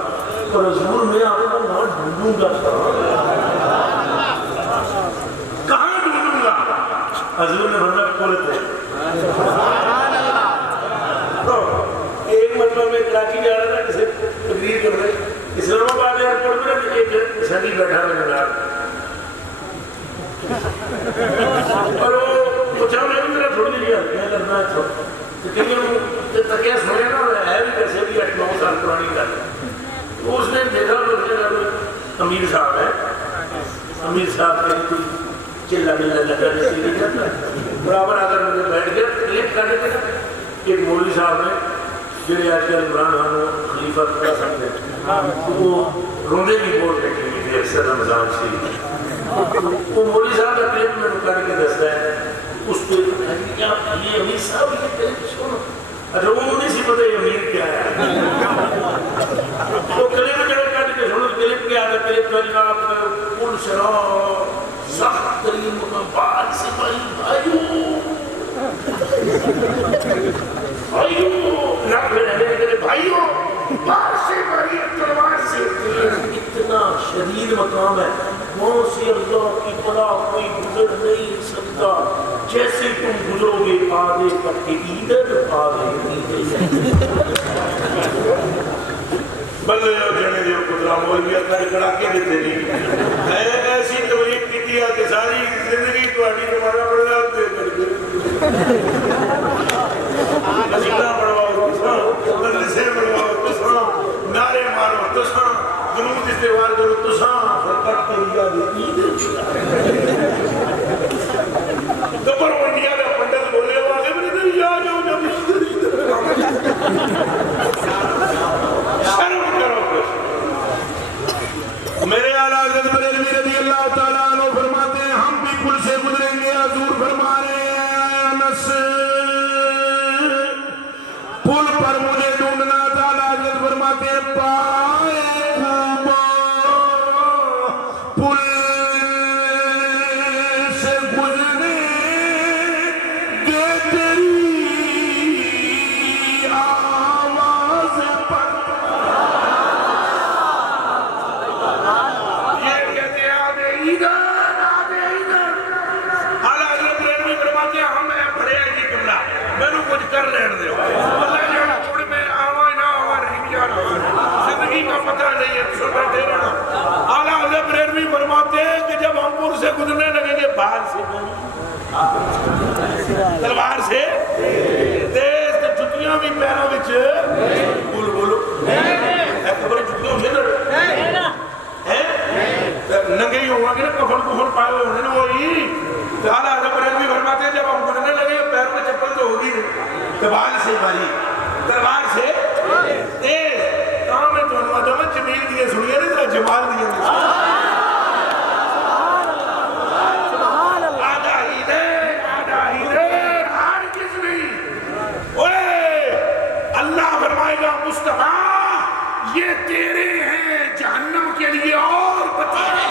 اور حضور میں آپ کو وہاں ڈھونڈوں گا. کہاں ڈھونڈوں گا؟ حضور نے فرمایا کھولتے. ایک مرتبہ میں کراچی جا رہا تھا کسی تقریر کر رہے، اسلام آباد ایئرپورٹ میں ایک سنی بیٹھا رہا اور وہ پوچھا میں بھی میرا تھوڑی دیر کیا کرنا ہے تو کہیں تکیہ سمجھے نا ہے بھی کیسے بھی 8-9 سال پرانی گل. تو اس نے دیکھا تو اس نے امیر صاحب ہے، امیر صاحب کہیں کوئی چلا ملا لگا جیسے نہیں جاتا برابر آ کر مجھے بیٹھ گیا. کلپ کر دیتے نا ایک مولوی صاحب نے جنہیں آج کل عمران خان خلیفہ پورا سمجھتے وہ روندے بھی بہت بیٹھے ہوئی تھے اکثر رمضان شریف. وہ مولوی صاحب کا کلپ میں کر کے دستا ہے اس پہ یہ امیر صاحب یہ کلپ سنو اچھا وہ نہیں سی پتہ یہ امیر کیا ہے وہ کلپ جڑے کٹ کے سنو کلپ کیا ہے کلپ کا جناب پل شراب سخت ترین مقام بعد سپاہی بھائیو بار سے بڑی تلوار سے اتنا شدید مقام ہے وہاں سے اللہ کی پناہ کوئی گزر نہیں سکتا جیسے تم گزرو گے آدھے کر کے ادھر آدھے ادھر بلے جو جنے جو قدرہ مولیت کا اکڑا کے دیتے نہیں ایسی توریق کی دیا کہ ساری زندگی تو آٹی تمہارا پڑھا دے کر کے نسیدہ پڑھواؤ تساں مدرسے پڑھواؤ تساں نعرے مارو تساں جنود استعمال کرو تساں فرقت کریہ دیتی دبر انڈیا کا پنڈت بولے واقعی بری در یا جو نبی در شرم کرو کچھ میرے اعلیٰ حضرت بریلوی رضی اللہ تعالیٰ عنہ فرماتے ہیں ہم بھی پل سے گزریں گے حضور فرما رہے ہیں انس پل پر مجھے ڈھونڈنا تھا حضرت فرماتے ہیں پائے خوبا پل سے گزرنے گے تیری آواز پر یہ کہتے ہیں آدھے ادھر اعلیٰ حضرت بریلوی فرماتے ہیں ہم ہیں بڑے جی قبلہ میں نے کچھ کر لین دے پتہ نہیں ہے سننا دے رہا اعلیٰ حضرت بریلوی فرماتے ہیں کہ جب ہم پور سے گزرنے لگیں گے بال سے تلوار سے تیز تو جتیاں بھی پیروں بچ بول بولو خبر جتیاں سے ننگے ہی ہوا کہ نا کفن کفن پائے ہوئے ہونے وہی اعلیٰ حضرت بریلوی فرماتے ہیں جب ہم گزرنے لگیں گے پیروں میں چپل تو ہوگی تلوار سے ماری تلوار سے تیز جمیل دیئے سنیے نہیں ترہ جمال دیئے آدھا ہی دیر ہر کس نہیں اللہ فرمائے گا مصطفیٰ یہ تیرے ہیں جہنم کے لیے اور بتیرے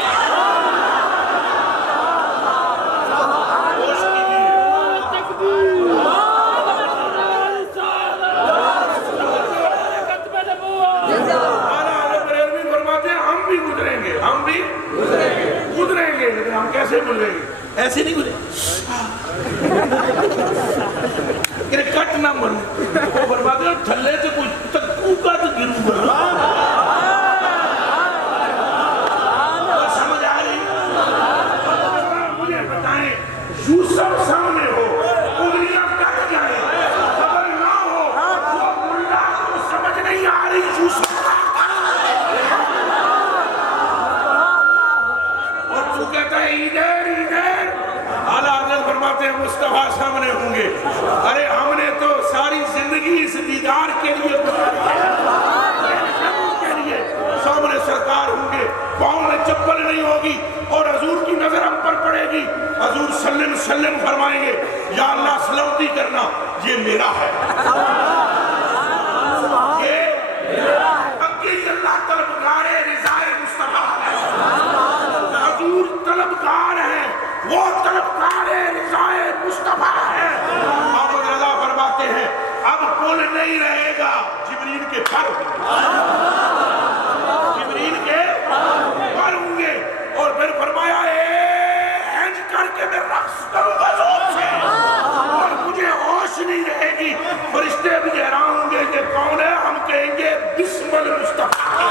ہم کیسے گزریں گے ایسے نہیں گزریں کہ کٹ نہ مرنے وہ بربادے اور تھلے سے کوئی تکو کا تو گروں گا سمجھ آ رہی مجھے بتائیں یوسف سامنے ہو انگلیاں کٹ جائیں خبر نہ ہو وہ ملا کو سمجھ نہیں آ رہی یوسف مصطفیٰ سامنے ہوں گے ارے ہم نے تو ساری زندگی اس دیدار کے لیے سامنے سرکار ہوں گے پاؤں میں چپل نہیں ہوگی اور حضور کی نظر ہم پر پڑے گی حضور سلم سلم فرمائیں گے یا اللہ سلامتی کرنا یہ میرا ہے یہ اکیل اللہ طلبگار رضائے مصطفیٰ ہے حضور طلبگار ہے وہ طلبگار رضائے مصطفیٰ ہے محمد رضا فرماتے ہیں اب پل نہیں رہے گا جبریل کے پر جبریل کے پر ہوں گے اور پھر فرمایا اینج کر کے میں رقص کروں گا زور سے اور مجھے ہوش نہیں رہے گی فرشتے بھی حیران ہوں گے کہ کون ہے ہم کہیں گے بسم المصطفیٰ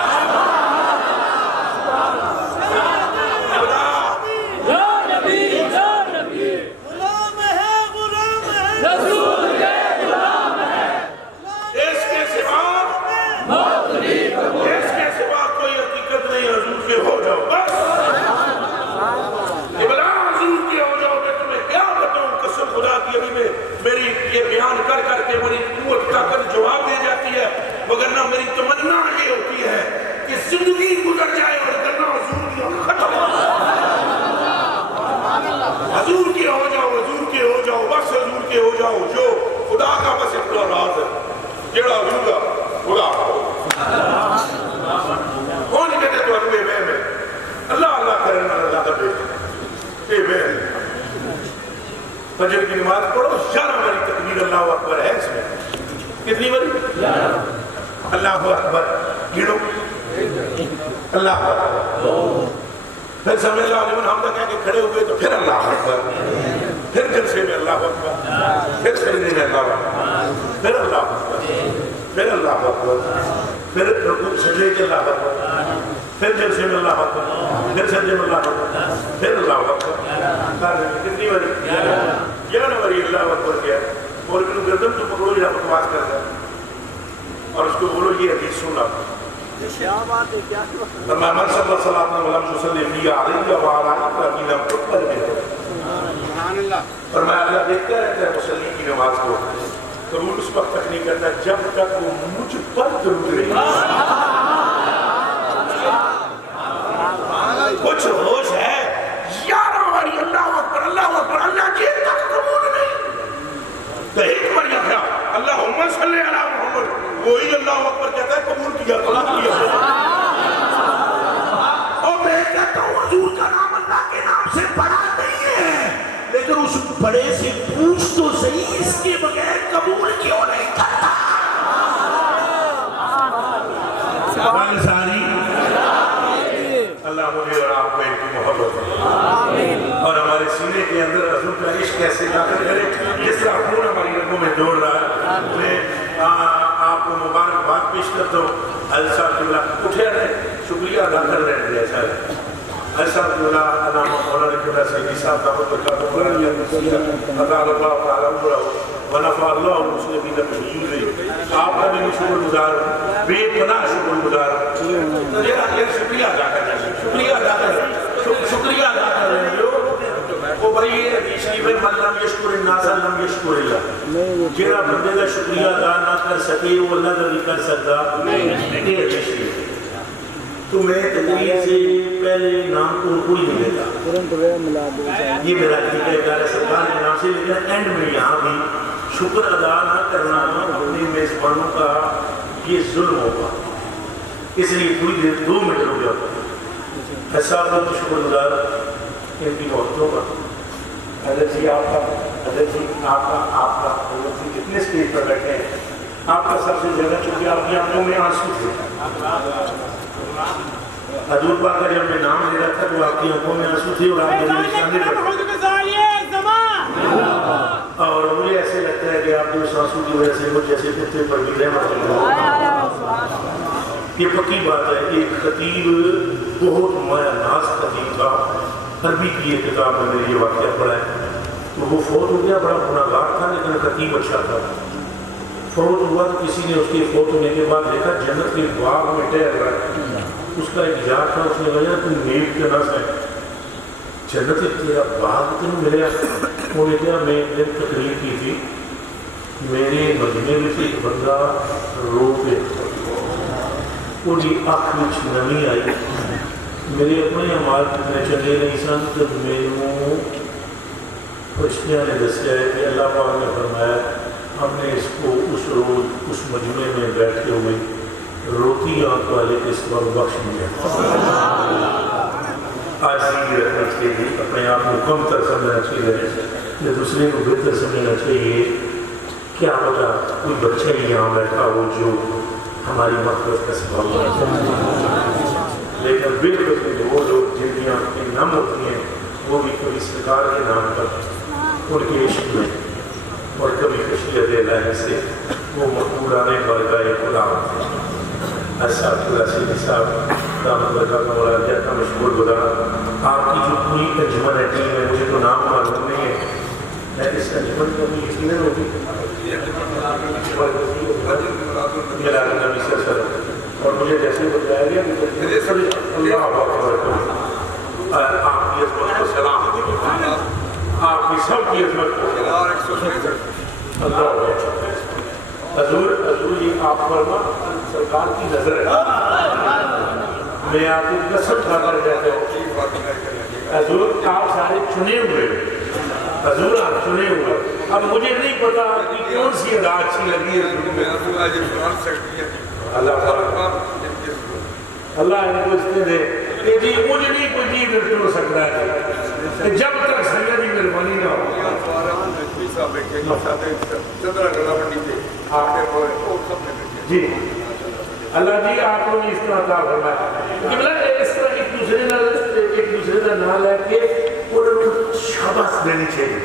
میری یہ بیان کر کر کے بڑی قوت طاقت جواب دے جاتی ہے وگرنہ میری تمنا یہ ہوتی ہے کہ کے ہو جاؤ جو خدا کا بس اتنا راز ہے جڑا ہوگا خدا کون کہتے تو اگلے میں اللہ اللہ کرنا اللہ کا بیٹے اے بہن فجر کی نماز پڑھو 11 باری تکبیر اللہ اکبر ہے اس میں کتنی باری اللہ اکبر گنو اللہ اکبر پھر سمجھ اللہ علیہ حمدہ کہہ کے کھڑے ہوئے تو پھر اللہ اکبر پھر جلسے میں اللہ اکبر پھر سجدے میں اللہ اکبر پھر اللہ اکبر پھر اللہ اکبر پھر رکوع سجدے کے اللہ اکبر پھر جلسے میں اللہ اکبر پھر سجدے میں اللہ اکبر پھر اللہ اکبر کتنی باری 11 باری اللہ اکبر کیا اور انہوں گردن تو پکڑو یہ بکواس کرتا ہے اور اس کو بولو یہ حدیث سنا فرمایا من صلی صلاۃ ولم یصلی فی علیہ وعلی آلہ لم تقبل منہ فرمایا اللہ دیکھتا رہتا ہے مصلی کی نماز کو قبول اس وقت تک نہیں کرتا جب تک وہ مجھ پر درود نہیں کچھ ہوش ہے 11 باری اللہ اکبر اللہ جی تک قبول نہیں تو ایک بار یہ کیا اللہم صلی علی محمد وہی اللہ اکبر کہتا ہے قبول کیا طلاق کیا اور میں کہتا ہوں حضور کا نام اللہ کے نام سے بڑا نہیں ہے لیکن اس بڑے سے پوچھ تو صحیح اس کے بغیر قبول کیوں نہیں کرتا ساری اللہ مجھے اور آپ میں کی محبت اور ہمارے سینے کے اندر حضور کا عشق کیسے داخل کرے جس طرح خون ہماری رگوں میں دوڑ رہا ہے میں آپ کو مبارکباد پیش کرتا ہوں حضرت صاحب اللہ اٹھے رہے شکریہ ادا کر رہے ہیں ایسا ہے حضرت صاحب اللہ علامہ مولانا قبلہ سیدی صاحب دعوت برکاتہ قرآن اللہ اللہ تعالیٰ ونفع اللہ المسلمین بحیوزے آپ کا بھی شکر گزار بے پناہ شکر گزار یہ شکریہ ادا کر رہے ہیں شکریہ ادا کر رہے ہیں وہ بھائی یہ حدیث کی بھائی من لم یشکر الناس لم یشکر اللہ جیڑا بندے کا شکریہ ادا نہ کر سکے وہ اللہ کا بھی کر سکتا یہ حدیث کی تو میں تقریر سے پہلے نام کو کوئی نہیں لیتا یہ میرا طریقہ ادارہ سرکار کے نام سے لیکن اینڈ میں یہاں بھی شکر ادا نہ کرنا اپنے میزبانوں کا یہ ظلم ہوگا اس لیے تھوڑی دیر 2 منٹ ہو گیا ایسا بہت شکر گزار ان کی بہتوں کا حضرت جی آپ کا حضرت جی آپ کا حضرت جی جتنے اسٹیج پر بیٹھے ہیں آپ کا سب سے زیادہ چونکہ آپ کی آنکھوں میں آنسو تھے حضور پاک کا جب میں نام لے رہا تھا تو آپ کی آنکھوں میں آنسو تھی اور آپ مجھے نشانے اور مجھے ایسے لگتا ہے کہ آپ جو آنسو کی وجہ سے مجھ جیسے کتے پر بھی رحمت یہ پکی بات ہے ایک خطیب بہت مایا ناز خطیب تھا عربی کی یہ کتاب میں نے یہ واقعہ پڑھا ہے تو وہ فوت ہو گیا بڑا گناہگار تھا لیکن خطیب اچھا تھا فوت ہوا تو کسی نے اس کے فوت ہونے کے بعد دیکھا جنت کے باغ میں ٹہل رہا ہے اس کا ایک یاد تھا اس نے کہا تم نیب کے نس ہے جنت تیرا باغ تم ملے انہوں نے کہا میں ایک دن تقریر کی تھی میرے مجمع میں سے ایک بندہ رو کے انہیں آنکھ میں نمی آئی میرے اپنے عمال میں چلے نہیں سن تو میرے فرشتیاں نے دسیا ہے کہ اللہ پاک نے فرمایا ہم نے اس کو اس روز اس مجمع میں بیٹھتے ہوئے روتی آنکھ والے کے سبب بخش دیا آج یہ رکھنا چاہیے اپنے آپ کو کم تر سمجھنا چاہیے یا دوسرے کو بہتر سمجھنا چاہیے کیا پتا کوئی بچہ ہی یہاں بیٹھا ہو جو ہماری مغفرت کا سبب ہے لیکن بالکل وہ لوگ جن کی آنکھیں نم ہوتی ہیں وہ بھی کوئی سرکار کے نام پر ان کے عشق میں اور کبھی خشیت الہی سے وہ مقبولانے برگاہ خدا ہوتے ہیں ایسا اللہ سیدی صاحب دامت برکاتہ مولانا جاتا مشکور گزار آپ کی جو پوری انجمن ہے ٹیم ہے مجھے تو نام معلوم نہیں ہے میں اس انجمن کو بھی یقیناً ہوگی جلال نبی صلی اللہ علیہ وسلم اور مجھے جیسے بتایا گیا اللہ آپ کی عظمت کو سلام آپ کی سب کی عظمت کو اللہ حضور یہ آپ فرما سرکار کی نظر ہے میں آپ کو قسم کھا کر کہتا ہوں حضور آپ سارے چنے ہوئے حضور آپ چنے ہوئے. اب مجھے نہیں پتا کہ کون سی ادا اچھی لگی ہے. اللہ ان کو اس نے دے کہ جی مجھے نہیں کوئی چیز رکھتے ہو سکتا ہے جب تک سیدی مہربانی نہ ہو. جی اللہ جی آپ کو اس طرح عطا فرمائے. اس طرح ایک دوسرے کا نام لے کے انہوں شاباش دینی چاہیے.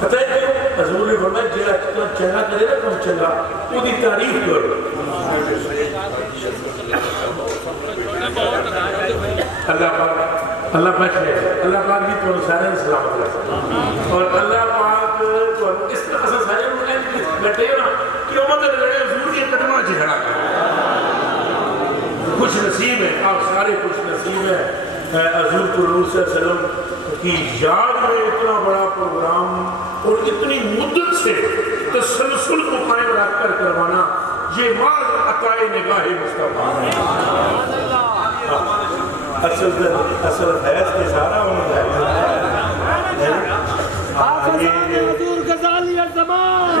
پتہ ہے کہ حضور نے فرمایا جو چنگا کرے نا کم چنگا وہ دی تعریف کرو. اللہ پاک بھی تو سارے سلامت رکھتا اور اللہ پاک تو اس طرح سے سارے بیٹھے نا کہ امت لڑے حضور کے قدمہ چڑھا کر خوش نصیب ہے. آپ سارے خوش نصیب ہیں حضور صلی اللہ علیہ وسلم کی یاد میں اتنا بڑا پروگرام اور اتنی مدت سے تسلسل کو قائم رکھ کر کروانا یہ بعض عطائے نگاہ مصطفیٰ ہے. اصل حیث کے سارا ہونا ہے. فضان حضور غزالی زمان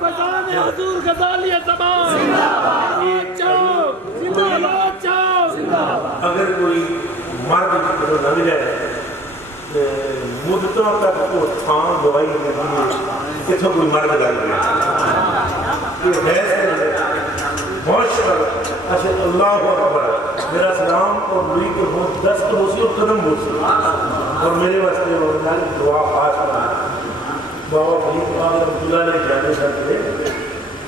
فضان حضور غزالی زمان اگر کوئی مرد جو لگ جائے مدتوں تک وہ تھان دوائی نہیں ہے اتنا کوئی مرد لگ جائے یہ حیث ہے. ماشاءاللہ اللہ اکبر. میرا سلام اور لوئی کے بہت دست ہوسی اور قدم ہوسی اور میرے واسطے اور دعا خاص کرنا بابا فرید بابا رحمت اللہ نے جانے سکتے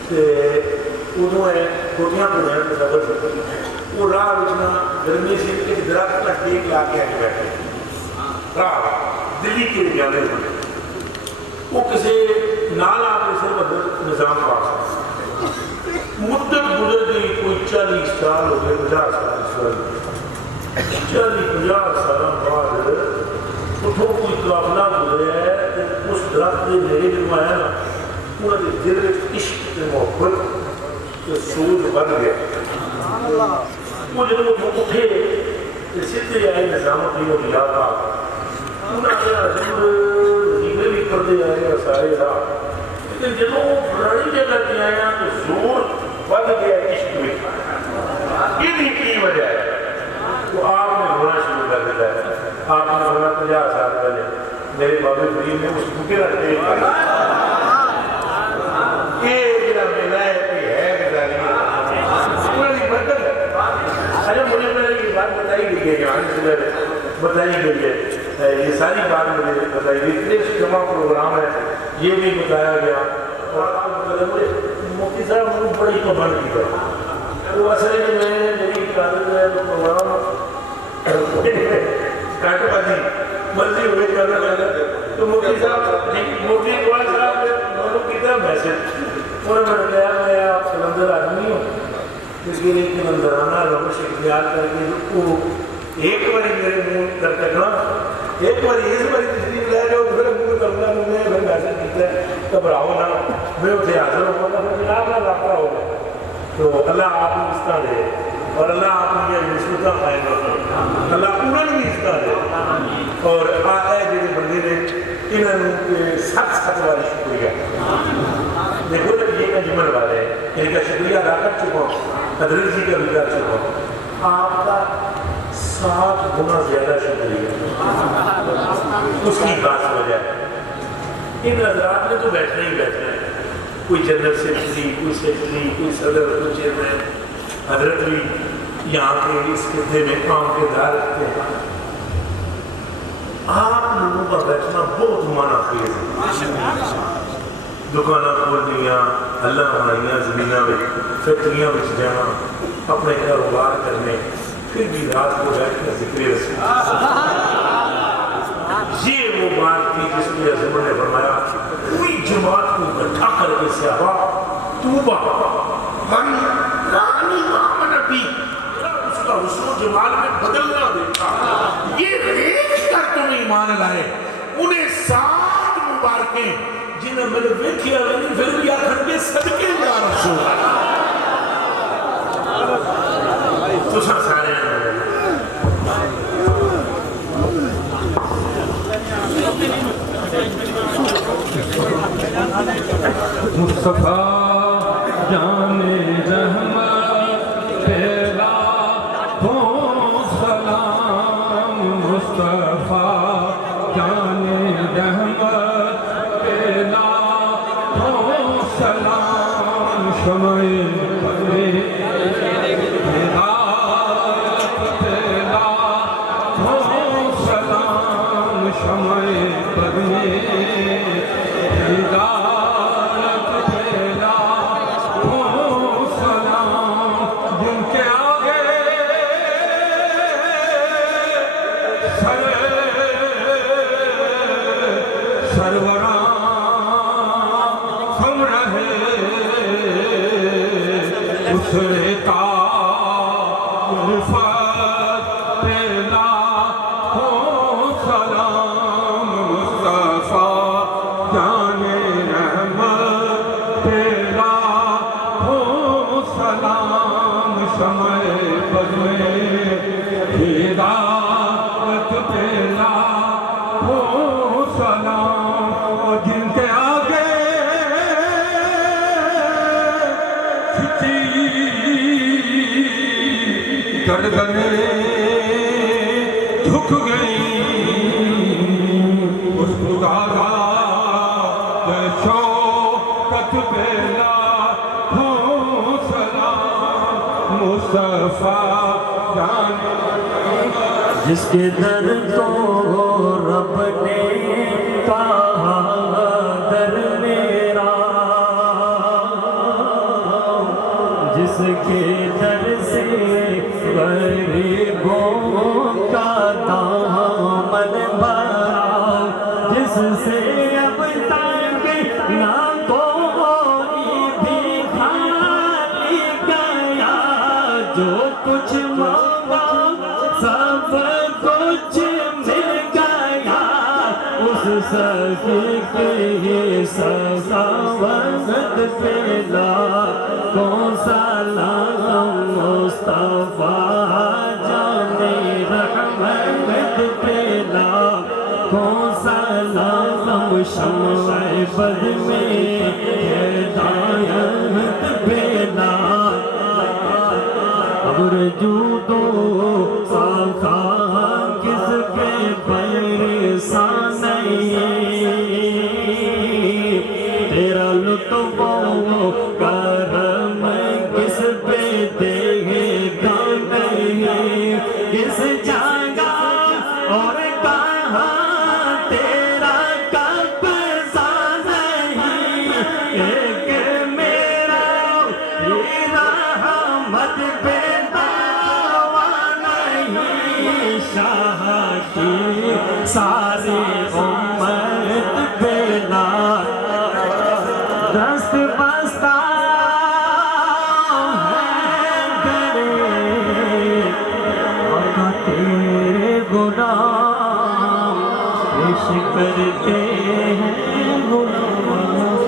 کہ ادھوں ہے کوٹیاں کو جانے کے سبر سے وہ راہ بچنا گرمی سے ایک درخت کا ٹیک لا کے آگے بیٹھے راہ دلی کے جانے سے وہ کسی نال آگے سے بدل نظام پاس مدت گزر گئی کوئی 40 سال ہو گئے 50 سال 40-50 سال بعد اتھوں کوئی قافلہ گزرے ہے اس درخت کے میرے جو آیا نا انہوں نے دل عشق کے محبت کے سوچ بن گیا. وہ جب اتھوں اٹھے سدھے آئے نظام الدین اولیاء کا انہوں نے حضور وظیفے بھی کرتے آئے سارے راہ لیکن جب وہ پرانی جگہ کے آیا تو زور بڑھ گیا عشق میں. یہ نہیں کی وجہ ہے تو آپ نے ہونا شروع کر دیتا ہے. آپ نے ہونا 50 سال پہلے میرے بابے فرید نے اس بکے رکھتے ہیں یہ جنہا میلہ ہے یہ ہے گزاری انہوں نے برکت ہے. اچھا مجھے پہلے یہ بات بتائی گئی ہے یہاں سے بتائی گئی ہے یہ ساری بات مجھے بتائی گئی. اتنے جمع پروگرام ہے یہ بھی بتایا گیا اور آپ مجھے مفتی صاحب مجھے بڑی کبھر کی ہے وہ اصل ہے میں میری قادر ہے پروگرام کاٹ بازی مرضی ہوئے کرنا لگا تو مفتی صاحب مفتی اقبال صاحب نے معلوم کی تھا میسج انہوں نے کہا میں آپ قلندر آدمی ہوں لیکن ایک قلندرانہ روش اختیار کر کے وہ ایک باری میرے منہ کر تکنا ایک باری اس باری تشریف لے جاؤ پھر منہ کرنا میں نے میسج کیتا ہے گھبراؤ نہ میں اسے حاضر ہوں گا پھر جناب نہ لاپرا ہوگا. تو اللہ آپ کو اس طرح دے اور اللہ آپ کو یہ نسبتہ قائم رکھے. اللہ انہوں نے بھی اس طرح دے اور آئے جنہیں بندے نے انہوں نے سخت والی شکریہ. دیکھو جب یہ انجمن والے ہیں ان کا شکریہ ادا کر چکا ہوں حضرت جی کا بھی کر چکا ہوں. آپ کا 7 گنا زیادہ شکریہ اس کی خاص وجہ ہے. ان حضرات نے تو بیٹھنا ہی بیٹھنا ہے. کوئی جنرل سیکرٹری کوئی سیکرٹری کوئی صدر کوئی چیئرمین حضرت بھی یہاں کے اس خطے میں کام کے دار رکھتے ہیں. آپ لوگوں کا بیٹھنا بہت معنی خیز ہے. دکانہ کھول دیا اللہ ہماریاں زمینہ میں فیکٹریاں بچ جانا اپنے کاروبار کرنے پھر بھی رات کو بیٹھ کر ذکر رسول. یہ وہ بات تھی جس میں عظمت نے فرمایا پوری جماعت کو اکٹھا کر کے صحابہ توبہ من رانی مامن ابی اس کا حسن و جمال میں بدلنا دیکھا. یہ دیکھ کر تم ایمان لائے انہیں 7 مبارکیں جنہیں میں نے دیکھیا لیکن پھر بھی آخر کے صدقے یا رسول تو سب سارے ہیں مصطفیٰ جان رحمت تیرا ہو سلام مصطفیٰ جان رحمت تیرا ہو سلام شمع جھک گئی اس خدا شوقت پیلا ہو سلام مصطفیٰ جان جس کے در کو رب نے کہا در میرا جس کے در سے غریبوں کا دامن بھرا جس سے اب تک نہ کوئی بھی خالی گیا جو کچھ مانگا سب کچھ مل گیا اس سخی کی سخاوت پہ لاکھوں سلام مصطفیٰ جان رحمت پہ لاکھوں سلام شمع بد میں ہدایت پہ ابر جود و ساخا کس پہ پریشان تیرا لطف و کرم کس پہ دے گا نہیں کس جگہ اور کہاں تیرا قبضہ نہیں ایک میرا یہ رحمت پہ شاہ کی ساری امت پہ دست بستہ ہے گرے آقا تیرے غلام پیش کرتے ہیں غلام